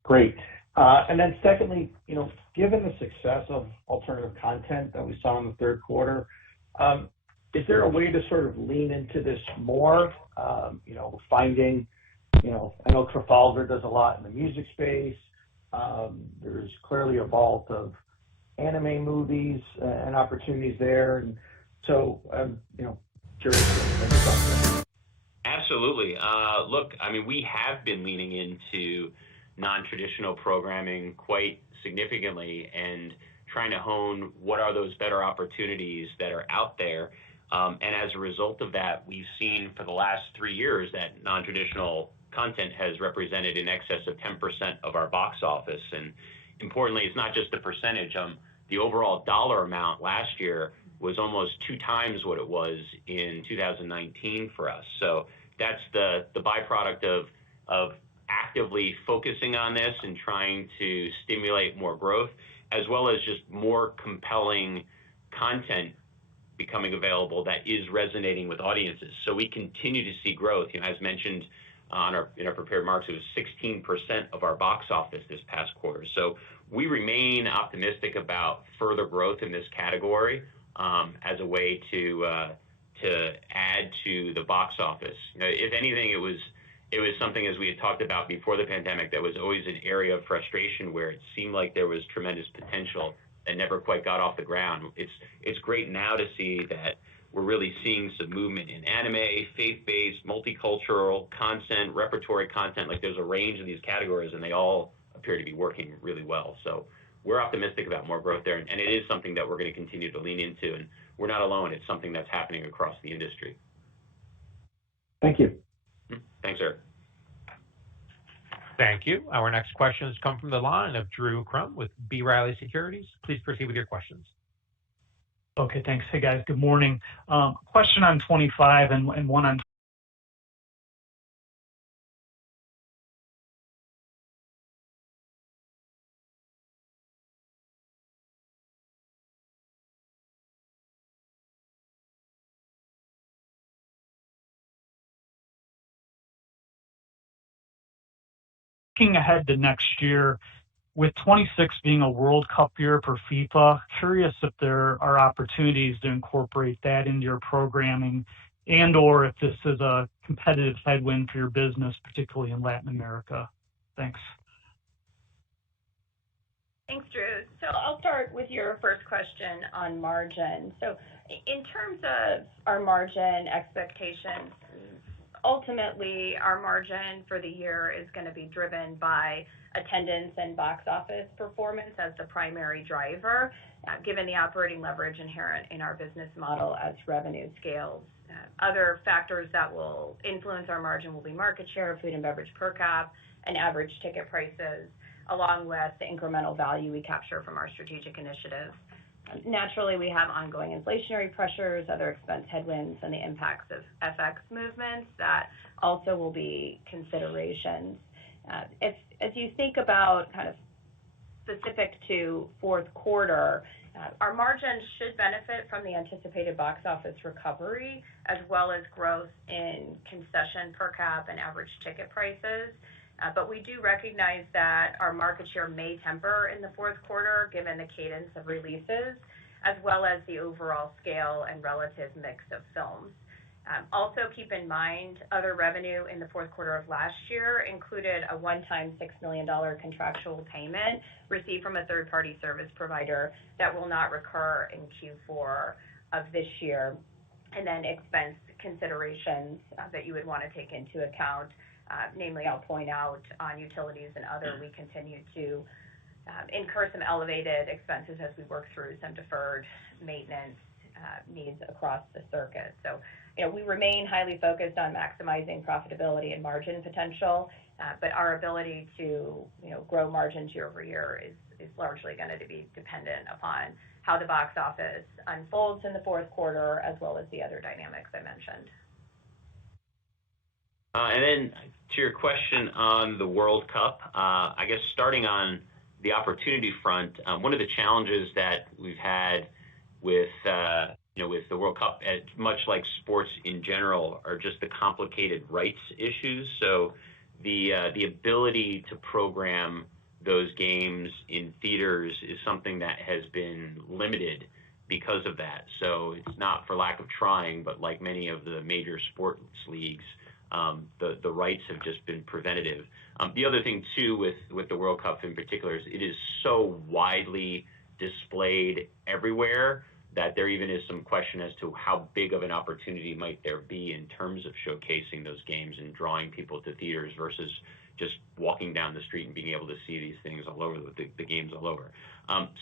Great. And then secondly, given the success of alternative content that we saw in the third quarter, is there a way to sort of lean into this more? Finding, I know Trafalgar does a lot in the music space. There's clearly a vault of anime movies and opportunities there. And so, curious. Absolutely. Look, I mean, we have been leaning into non-traditional programming quite significantly and trying to hone what are those better opportunities that are out there. And as a result of that, we've seen for the last 3 years that non-traditional content has represented in excess of 10% of our box office. And importantly, it's not just the percentage. The overall dollar amount last year was almost 2 times what it was in 2019 for us. So that's the byproduct of actively focusing on this and trying to stimulate more growth, as well as just more compelling content becoming available that is resonating with audiences. So we continue to see growth. As mentioned in our prepared remarks, it was 16% of our box office this past quarter. So we remain optimistic about further growth in this category as a way to add to the box office. If anything, it was something, as we had talked about before the pandemic, that was always an area of frustration where it seemed like there was tremendous potential and never quite got off the ground. It's great now to see that we're really seeing some movement in anime, faith-based, multicultural content, repertory content. Like, there's a range of these categories, and they all appear to be working really well. So we're optimistic about more growth there, and it is something that we're going to continue to lean into. And we're not alone. It's something that's happening across the industry. Thank you. Thanks, Eric. Thank you. Our next questions come from the line of Drew Crum with B. Riley Securities. Please proceed with your questions. Okay, thanks. Hey, guys. Good morning. Question on 25 and one on looking ahead to next year, with 26 being a World Cup year for FIFA, curious if there are opportunities to incorporate that into your programming and or if this is a competitive headwind for your business, particularly in Latin America. Thanks. Thanks, Drew. So I'll start with your first question on margin. So in terms of our margin expectations, ultimately our margin for the year is going to be driven by attendance and box office performance as the primary driver, given the operating leverage inherent in our business model as revenue scales. Other factors that will influence our margin will be market share, food and beverage per cap, and average ticket prices, along with the incremental value we capture from our strategic initiatives. Naturally, we have ongoing inflationary pressures, other expense headwinds, and the impacts of FX movements that also will be considerations. As you think about kind of specific to fourth quarter, our margins should benefit from the anticipated box office recovery, as well as growth in concession per cap and average ticket prices. But we do recognize that our market share may temper in the fourth quarter given the cadence of releases, as well as the overall scale and relative mix of films. Also keep in mind, other revenue in the fourth quarter of last year included a one-time $6 million contractual payment received from a third-party service provider that will not recur in Q4 of this year. And then expense considerations that you would want to take into account. Namely, I'll point out on utilities and other, we continue to incur some elevated expenses as we work through some deferred maintenance needs across the circuit. So, we remain highly focused on maximizing profitability and margin potential, but our ability to, grow margins year over year is largely going to be dependent upon how the box office unfolds in the fourth quarter, as well as the other dynamics I mentioned. And then to your question on the World Cup, I guess starting on the opportunity front, one of the challenges that we've had with with the World Cup, much like sports in general, are just the complicated rights issues. So the ability to program those games in theaters is something that has been limited because of that. So it's not for lack of trying, but like many of the major sports leagues, the rights have just been preventative. The other thing too with the World Cup in particular is it is so widely displayed everywhere that there even is some question as to how big of an opportunity might there be in terms of showcasing those games and drawing people to theaters versus just walking down the street and being able to see these things all over, the games all over.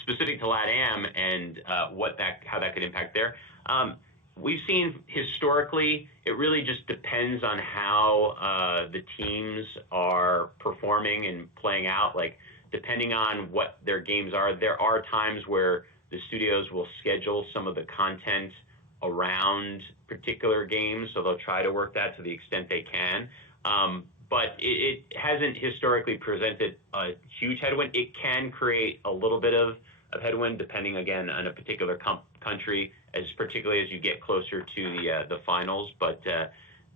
Specific to LATAM and how that could impact there, we've seen historically, it really just depends on how the teams are performing and playing out. Like, depending on what their games are, there are times where the studios will schedule some of the content around particular games, so they'll try to work that to the extent they can. But it hasn't historically presented a huge headwind. It can create a little bit of headwind depending, again, on a particular country, particularly as you get closer to the finals. But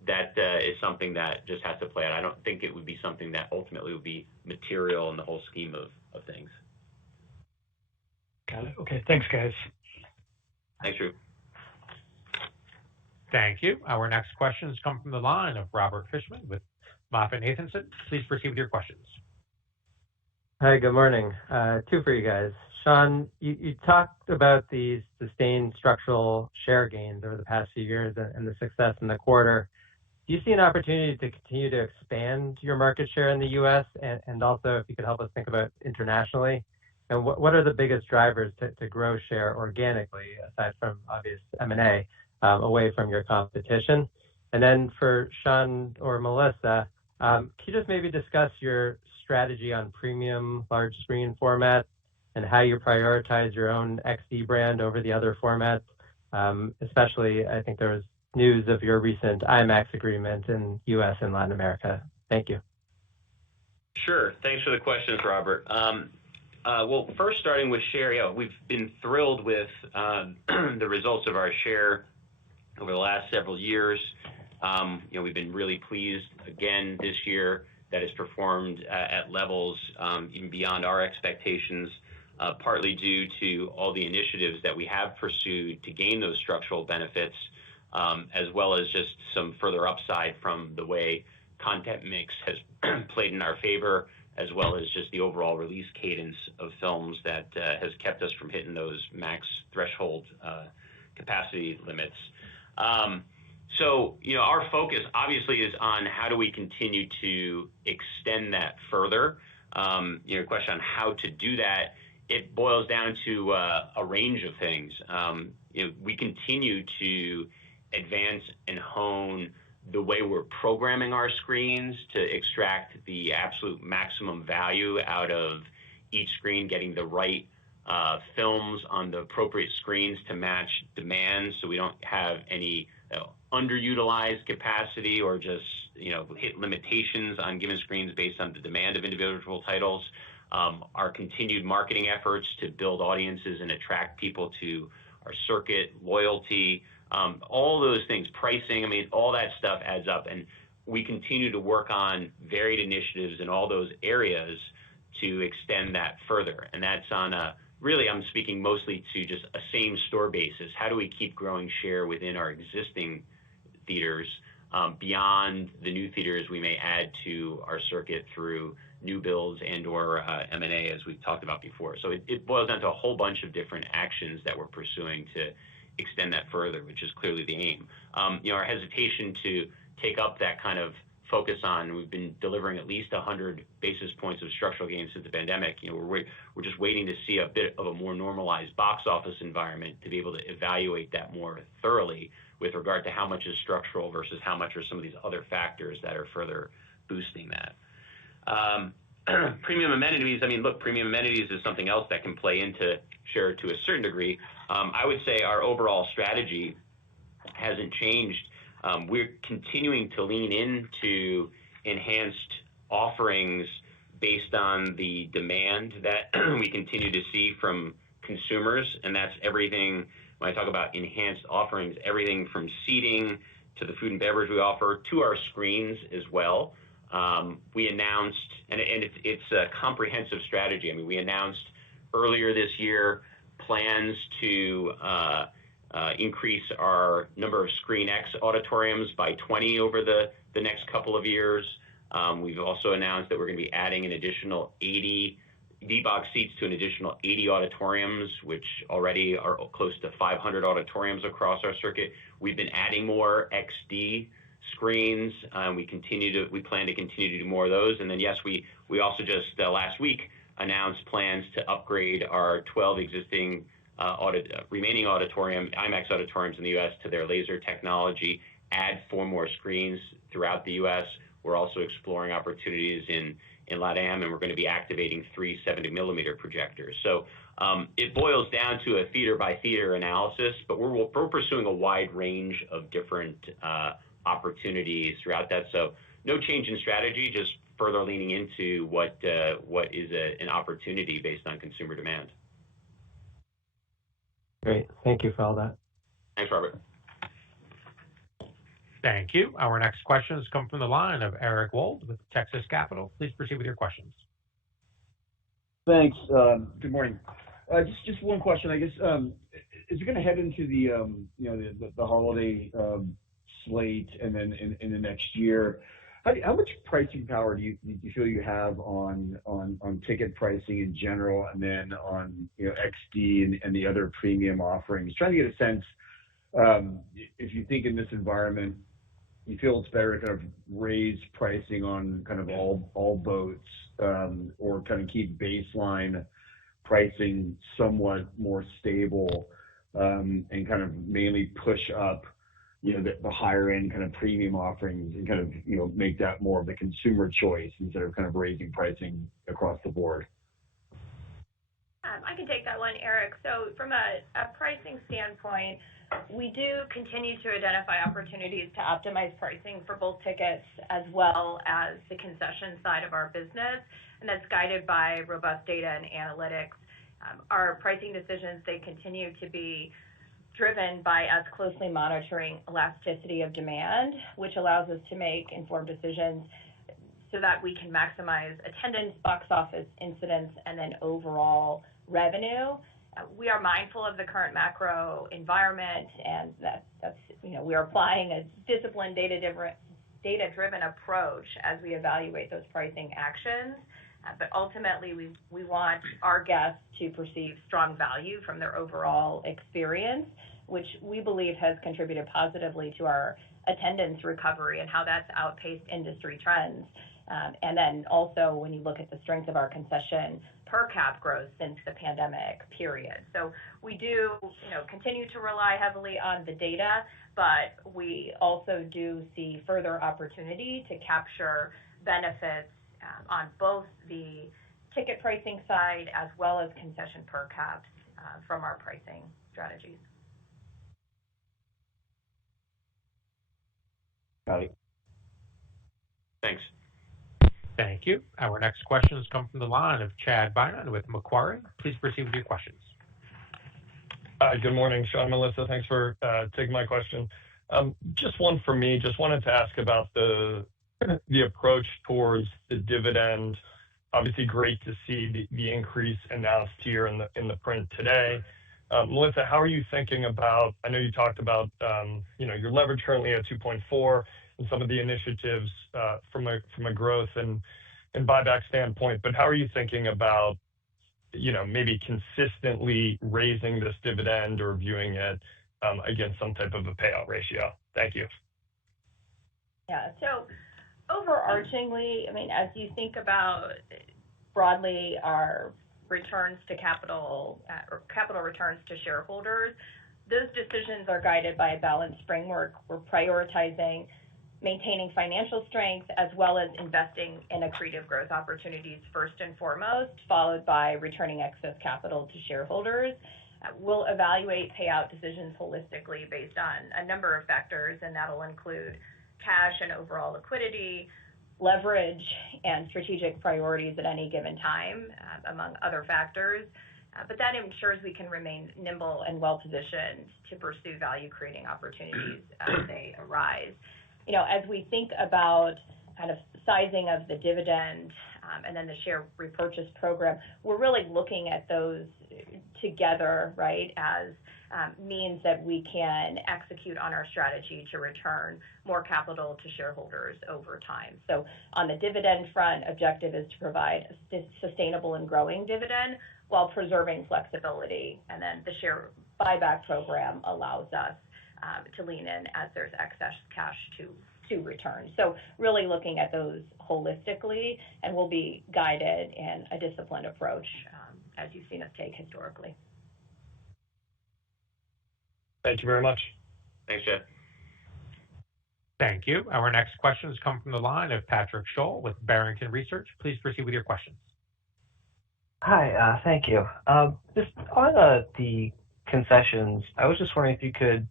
that is something that just has to play out. I don't think it would be something that ultimately would be material in the whole scheme of things. Got it. Okay, thanks, guys. Thanks, Drew. Thank you. Our next questions come from the line of Robert Fishman with MoffettNathanson. Please proceed with your questions. Hi, good morning. Two for you guys. Sean, you talked about these sustained structural share gains over the past few years and the success in the quarter. Do you see an opportunity to continue to expand your market share in the U.S. and also if you could help us think about internationally? And what are the biggest drivers to grow share organically, aside from obvious M&A, away from your competition? And then for Sean or Melissa, can you just maybe discuss your strategy on premium large screen formats and how you prioritize your own XD brand over the other formats? Especially, I think there was news of your recent IMAX agreement in U.S. and Latin America. Thank you. Sure. Thanks for the questions, Robert. Well, first starting with share, we've been thrilled with the results of our share over the last several years. We've been really pleased again this year that it's performed at levels even beyond our expectations, partly due to all the initiatives that we have pursued to gain those structural benefits, as well as just some further upside from the way content mix has played in our favor, as well as just the overall release cadence of films that has kept us from hitting those max threshold capacity limits. So, our focus obviously is on how do we continue to extend that further. Your question on how to do that, it boils down to a range of things. We continue to advance and hone the way we're programming our screens to extract the absolute maximum value out of each screen, getting the right films on the appropriate screens to match demand, so we don't have any underutilized capacity or just hit limitations on given screens based on the demand of individual titles. Our continued marketing efforts to build audiences and attract people to our circuit, loyalty, all those things, pricing, I mean, all that stuff adds up. And we continue to work on varied initiatives in all those areas to extend that further. And that's on really, I'm speaking mostly to just a same store basis. How do we keep growing share within our existing theaters beyond the new theaters we may add to our circuit through new builds and or M&A, as we've talked about before. So it boils down to a whole bunch of different actions that we're pursuing to extend that further, which is clearly the aim. Our hesitation to take up that kind of focus on, we've been delivering at least 100 basis points of structural gains since the pandemic. We're just waiting to see a bit of a more normalized box office environment to be able to evaluate that more thoroughly with regard to how much is structural versus how much are some of these other factors that are further boosting that. Premium amenities, I mean, look, premium amenities is something else that can play into share to a certain degree. I would say our overall strategy hasn't changed. We're continuing to lean into enhanced offerings based on the demand that we continue to see from consumers, and that's everything, when I talk about enhanced offerings, everything from seating to the food and beverage we offer to our screens as well. We announced, and it's a comprehensive strategy. I mean, we announced earlier this year plans to increase our number of Screen X auditoriums by 20 over the next couple of years. We've also announced that we're going to be adding an additional 80 D-Box seats to an additional 80 auditoriums, which already are close to 500 auditoriums across our circuit. We've been adding more XD screens. We plan to continue to do more of those. And then, yes, we also just last week announced plans to upgrade our 12 existing remaining IMAX auditoriums in the U.S. to their laser technology, add 4 more screens throughout the U.S. We're also exploring opportunities in LATAM, and we're going to be activating 3 70-millimeter projectors. So it boils down to a theater-by-theater analysis, but we're pursuing a wide range of different opportunities throughout that. So no change in strategy, just further leaning into what is an opportunity based on consumer demand. Great. Thank you for all that. Thanks, Robert. Thank you. Our next questions come from the line of Eric Wold with Texas Capital. Please proceed with your questions. Thanks. Good morning. Just one question, I guess. As you're going to head into the holiday slate and then in the next year, how much pricing power do you feel you have on ticket pricing in general, and then on XD and the other premium offerings? Trying to get a sense if you think in this environment you feel it's better to kind of raise pricing on kind of all boats, or kind of keep baseline pricing somewhat more stable, and kind of mainly push up the higher end kind of premium offerings and kind of make that more of the consumer choice instead of kind of raising pricing across the board. I can take that one, Eric. So from a pricing standpoint, we do continue to identify opportunities to optimize pricing for both tickets as well as the concession side of our business, and that's guided by robust data and analytics. Our pricing decisions, they continue to be driven by us closely monitoring elasticity of demand, which allows us to make informed decisions so that we can maximize attendance, box office incidence, and then overall revenue. We are mindful of the current macro environment, and that's we are applying a disciplined, data-driven approach as we evaluate those pricing actions. But ultimately, we want our guests to perceive strong value from their overall experience, which we believe has contributed positively to our attendance recovery and how that's outpaced industry trends. And then also when you look at the strength of our concession per cap growth since the pandemic period. So we do, continue to rely heavily on the data, but we also do see further opportunity to capture benefits on both the ticket pricing side as well as concession per caps from our pricing strategies. Got it. Thanks. Thank you. Our next questions come from the line of Chad Beynon with Macquarie. Please proceed with your questions. Hi, good morning, Sean, Melissa. Thanks for taking my question. Just one for me. Just wanted to ask about the approach towards the dividend. Obviously, great to see the increase announced here in the print today. Melissa, how are you thinking about? I know you talked about your leverage currently at 2.4 and some of the initiatives from a growth and buyback standpoint. But how are you thinking about maybe consistently raising this dividend or viewing it against some type of a payout ratio? Thank you. Yeah. So overarchingly, I mean, as you think about broadly our returns to capital or capital returns to shareholders, those decisions are guided by a balanced framework. We're prioritizing maintaining financial strength as well as investing in accretive growth opportunities first and foremost, followed by returning excess capital to shareholders. We'll evaluate payout decisions holistically based on a number of factors, and that'll include cash and overall liquidity, leverage, and strategic priorities at any given time, among other factors. But that ensures we can remain nimble and well-positioned to pursue value-creating opportunities as they arise. As we think about kind of sizing of the dividend and then the share repurchase program, we're really looking at those together, right, as means that we can execute on our strategy to return more capital to shareholders over time. So on the dividend front, objective is to provide a sustainable and growing dividend while preserving flexibility. And then the share buyback program allows us to lean in as there's excess cash to return. So really looking at those holistically, and we'll be guided in a disciplined approach as you've seen us take historically. Thank you very much. Thanks, Jeff. Thank you. Our next questions come from the line of Patrick Scholl with Barrington Research. Please proceed with your questions. Hi, thank you. Just on the concessions, I was just wondering if you could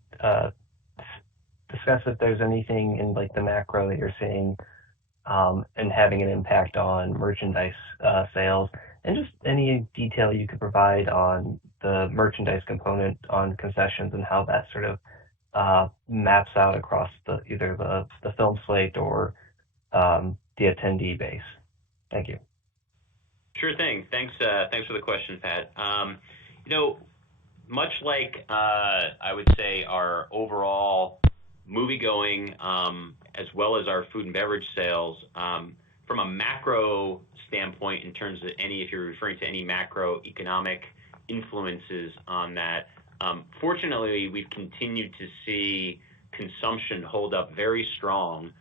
discuss if there's anything in like the macro that you're seeing and having an impact on merchandise sales, and just any detail you could provide on the merchandise component on concessions and how that sort of maps out across either the film slate or the attendee base. Thank you. Sure thing. Thanks for the question, Pat. Much like I would say our overall movie-going as well as our food and beverage sales, from a macro standpoint in terms of if you're referring to any macroeconomic influences on that, fortunately, we've continued to see consumption hold up very strong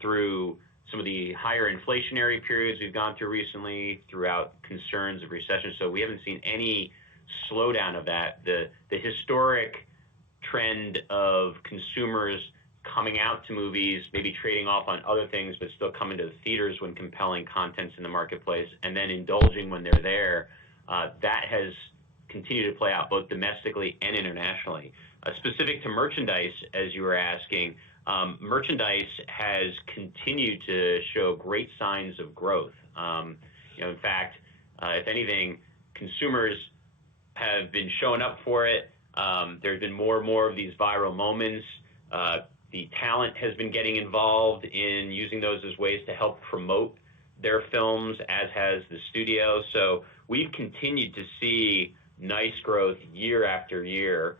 through some of the higher inflationary periods we've gone through recently, throughout concerns of recession. So we haven't seen any slowdown of that. The historic trend of consumers coming out to movies, maybe trading off on other things, but still coming to the theaters when compelling content's in the marketplace, and then indulging when they're there, that has continued to play out both domestically and internationally. Specific to merchandise, as you were asking, merchandise has continued to show great signs of growth. In fact, if anything, consumers have been showing up for it. There's been more and more of these viral moments. The talent has been getting involved in using those as ways to help promote their films, as has the studio. So we've continued to see nice growth year after year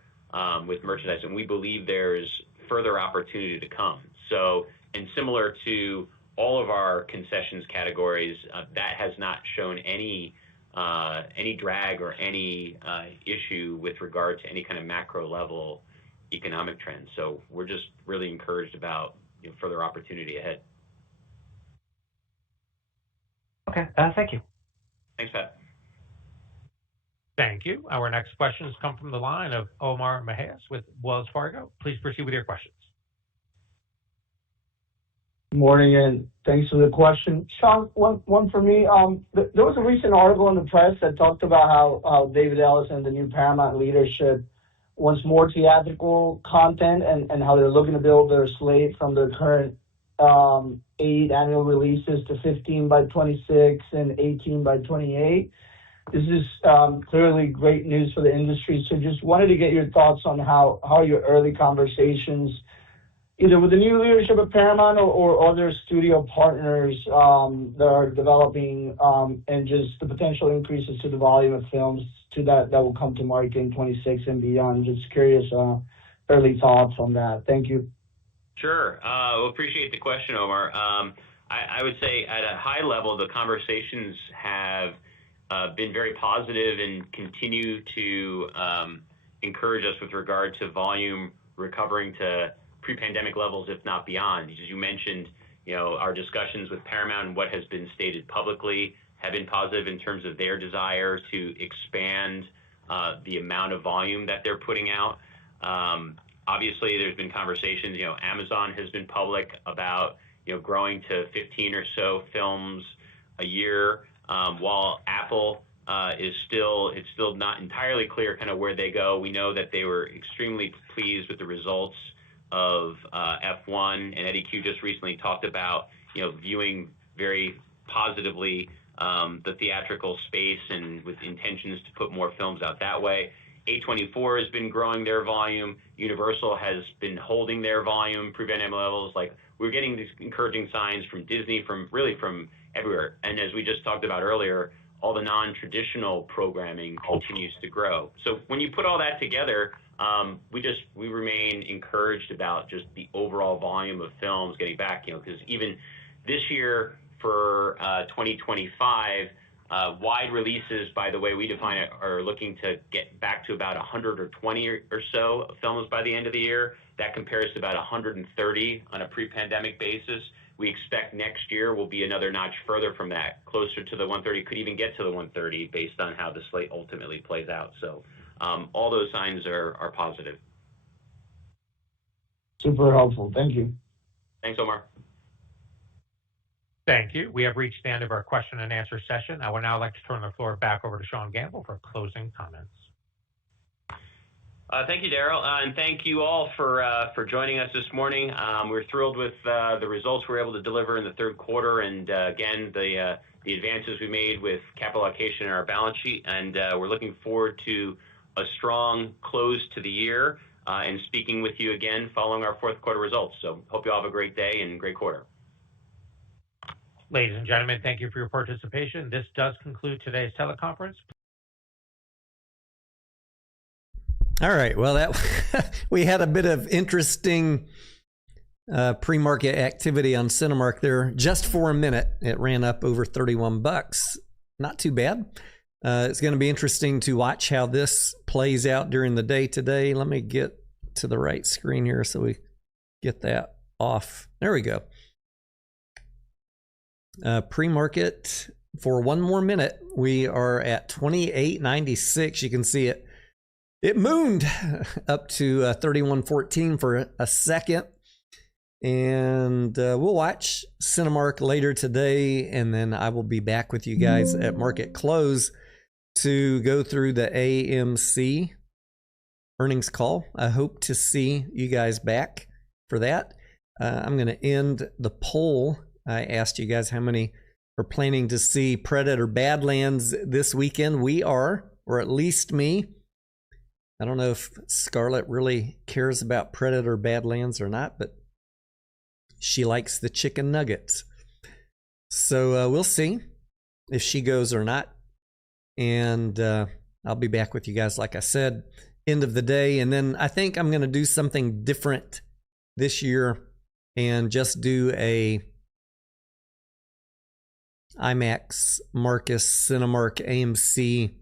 with merchandise, and we believe there's further opportunity to come. So, and similar to all of our concessions categories, that has not shown any drag or any issue with regard to any kind of macro level economic trends. So we're just really encouraged about further opportunity ahead. Okay, thank you. Thanks, Pat. Thank you. Our next questions come from the line of Omar Mejias with Wells Fargo. Please proceed with your questions. Morning, and thanks for the question. Sean, one for me. There was a recent article in the press that talked about how David Ellis and the new Paramount leadership wants more theatrical content and how they're looking to build their slate from their current 8 annual releases to 15 by 26 and 18 by 28. This is clearly great news for the industry. So just wanted to get your thoughts on how your early conversations, either with the new leadership of Paramount or other studio partners that are developing, and just the potential increases to the volume of films that will come to market in 26 and beyond. Just curious early thoughts on that. Thank you. Sure. Well, appreciate the question, Omar. I would say at a high level, the conversations have been very positive and continue to encourage us with regard to volume recovering to pre-pandemic levels, if not beyond. As you mentioned, our discussions with Paramount and what has been stated publicly have been positive in terms of their desire to expand the amount of volume that they're putting out. Obviously, there's been conversations. Amazon has been public about growing to 15 or so films a year, while Apple it's still not entirely clear kind of where they go. We know that they were extremely pleased with the results of F1, and Eddie Q just recently talked about viewing very positively the theatrical space and with intentions to put more films out that way. A24 has been growing their volume. Universal has been holding their volume pre-pandemic levels. Like, we're getting these encouraging signs from Disney, from everywhere. And as we just talked about earlier, all the non-traditional programming continues to grow. So when you put all that together, we remain encouraged about just the overall volume of films getting back, because even this year for 2025, wide releases, by the way we define it, are looking to get back to about 120 or so films by the end of the year. That compares to about 130 on a pre-pandemic basis. We expect next year will be another notch further from that, closer to the 130, could even get to the 130 based on how the slate ultimately plays out. So all those signs are positive. Super helpful. Thank you. Thanks, Omar. Thank you. We have reached the end of our question and answer session. I would now like to turn the floor back over to Sean Gamble for closing comments. Thank you, Daryl, and thank you all for joining us this morning. We're thrilled with the results we were able to deliver in the third quarter, and again, the advances we made with capital allocation in our balance sheet, and we're looking forward to a strong close to the year and speaking with you again following our fourth quarter results. So hope you all have a great day and great quarter. Ladies and gentlemen, thank you for your participation. This does conclude today's teleconference. All right. Well, that we had a bit of interesting pre-market activity on Cinemark there. Just for a minute, it ran up over $31. Not too bad. It's going to be interesting to watch how this plays out during the day today. Let me get to the right screen here so we get that off. There we go. Pre-market for one more minute. We are at 28.96. You can see it. It mooned up to 31.14 for a second. And we'll watch Cinemark later today. And then I will be back with you guys at market close to go through the AMC earnings call. I hope to see you guys back for that. I'm going to end the poll. I asked you guys how many are planning to see Predator Badlands this weekend. We are, or at least me. I don't know if Scarlett really cares about Predator Badlands or not, but she likes the chicken nuggets. So we'll see if she goes or not. And I'll be back with you guys, like I said, end of the day. And then I think I'm going to do something different this year and just do a IMAX, Marcus, Cinemark, AMC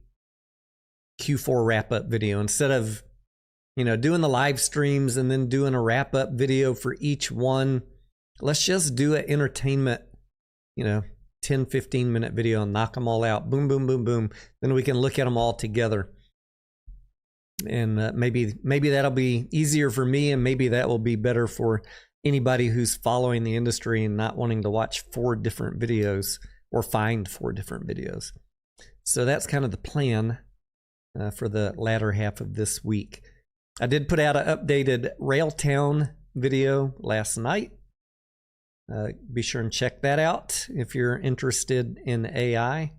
Q4 wrap-up video. Instead of, doing the live streams and then doing a wrap-up video for each one, let's just do an entertainment, 10, 15-minute video and knock them all out. Boom, boom, boom, boom. Then we can look at them all together. And maybe that'll be easier for me, and maybe that will be better for anybody who's following the industry and not wanting to watch 4 different videos or find 4 different videos. So that's kind of the plan for the latter half of this week. I did put out an updated Railtown video last night. Be sure and check that out if you're interested in AI.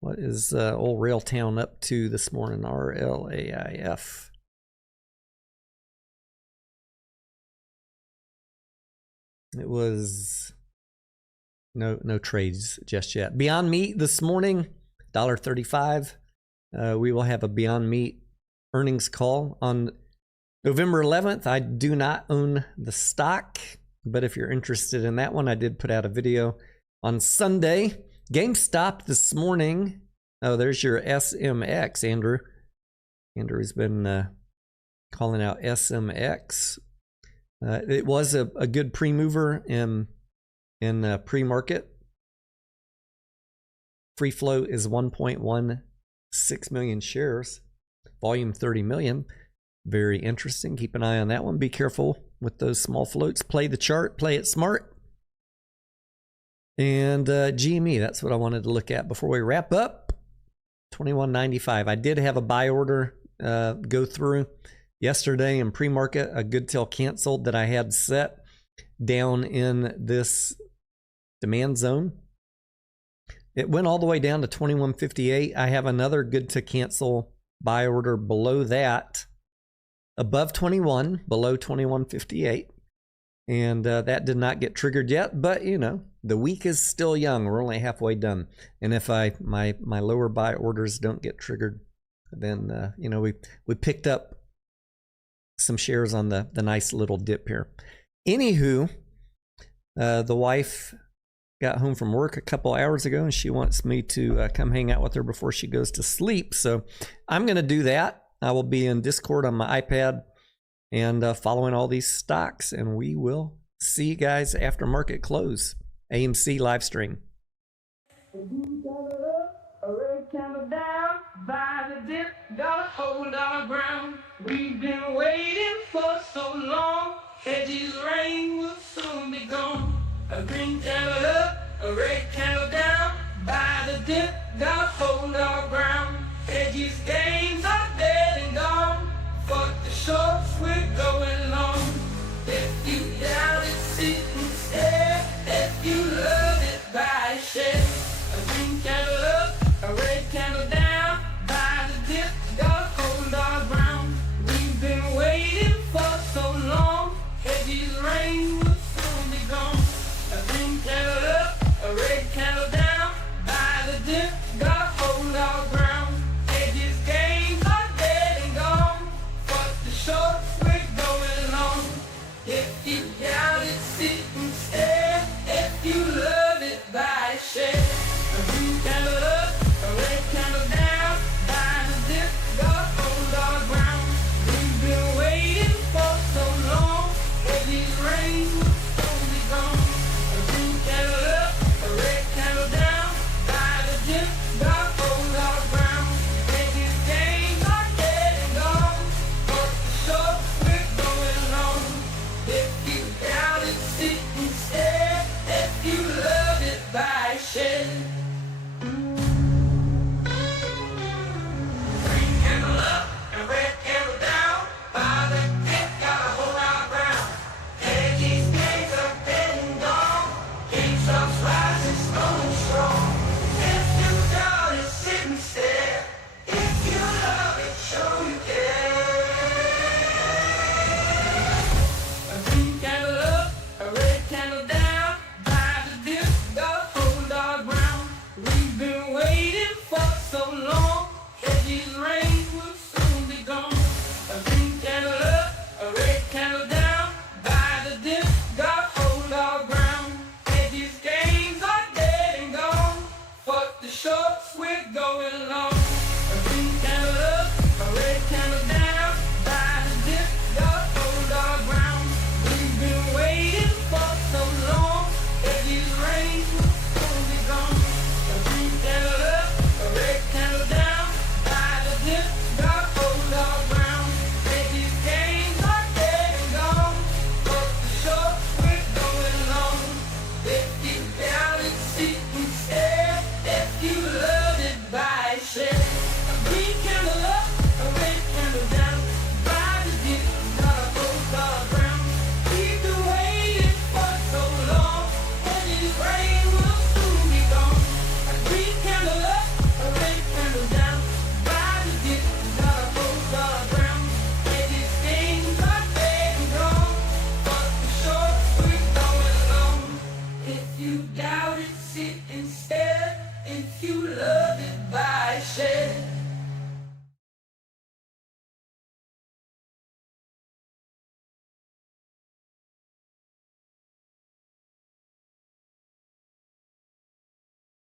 What is old Railtown up to this morning? RLAIF. It was no trades just yet. Beyond Meat this morning, $1.35. We will have a Beyond Meat earnings call on November 11th. I do not own the stock, but if you're interested in that one, I did put out a video on Sunday. GameStop this morning. Oh, there's your SMX, Andrew. Andrew's been calling out SMX. It was a good pre-mover in pre-market. Free float is 1.16 million shares. Volume 30 million. Very interesting. Keep an eye on that one. Be careful with those small floats. Play the chart. Play it smart. And GME, that's what I wanted to look at before we wrap up. $21.95. I did have a buy order go through yesterday in pre-market, a good till canceled that I had set down in this demand zone. It went all the way down to 21.58. I have another good to cancel buy order below that, above 21, below 21.58. And that did not get triggered yet, but you know, the week is still young. We're only halfway done. And if my lower buy orders don't get triggered, then you know, we picked up some shares on the nice little dip here. Anywho, the wife got home from work a couple hours ago and she wants me to come hang out with her before she goes to sleep. So I'm going to do that. I will be in Discord on my iPad and following all these stocks, and we will see you guys after market close. AMC live stream. By the dip, got a hold on ground. We've been waiting for so long. Edges rain will soon be gone. A green candle up, a red candle down. By the dip, got a hold on ground. Edges gains are dead and gone. Fuck the short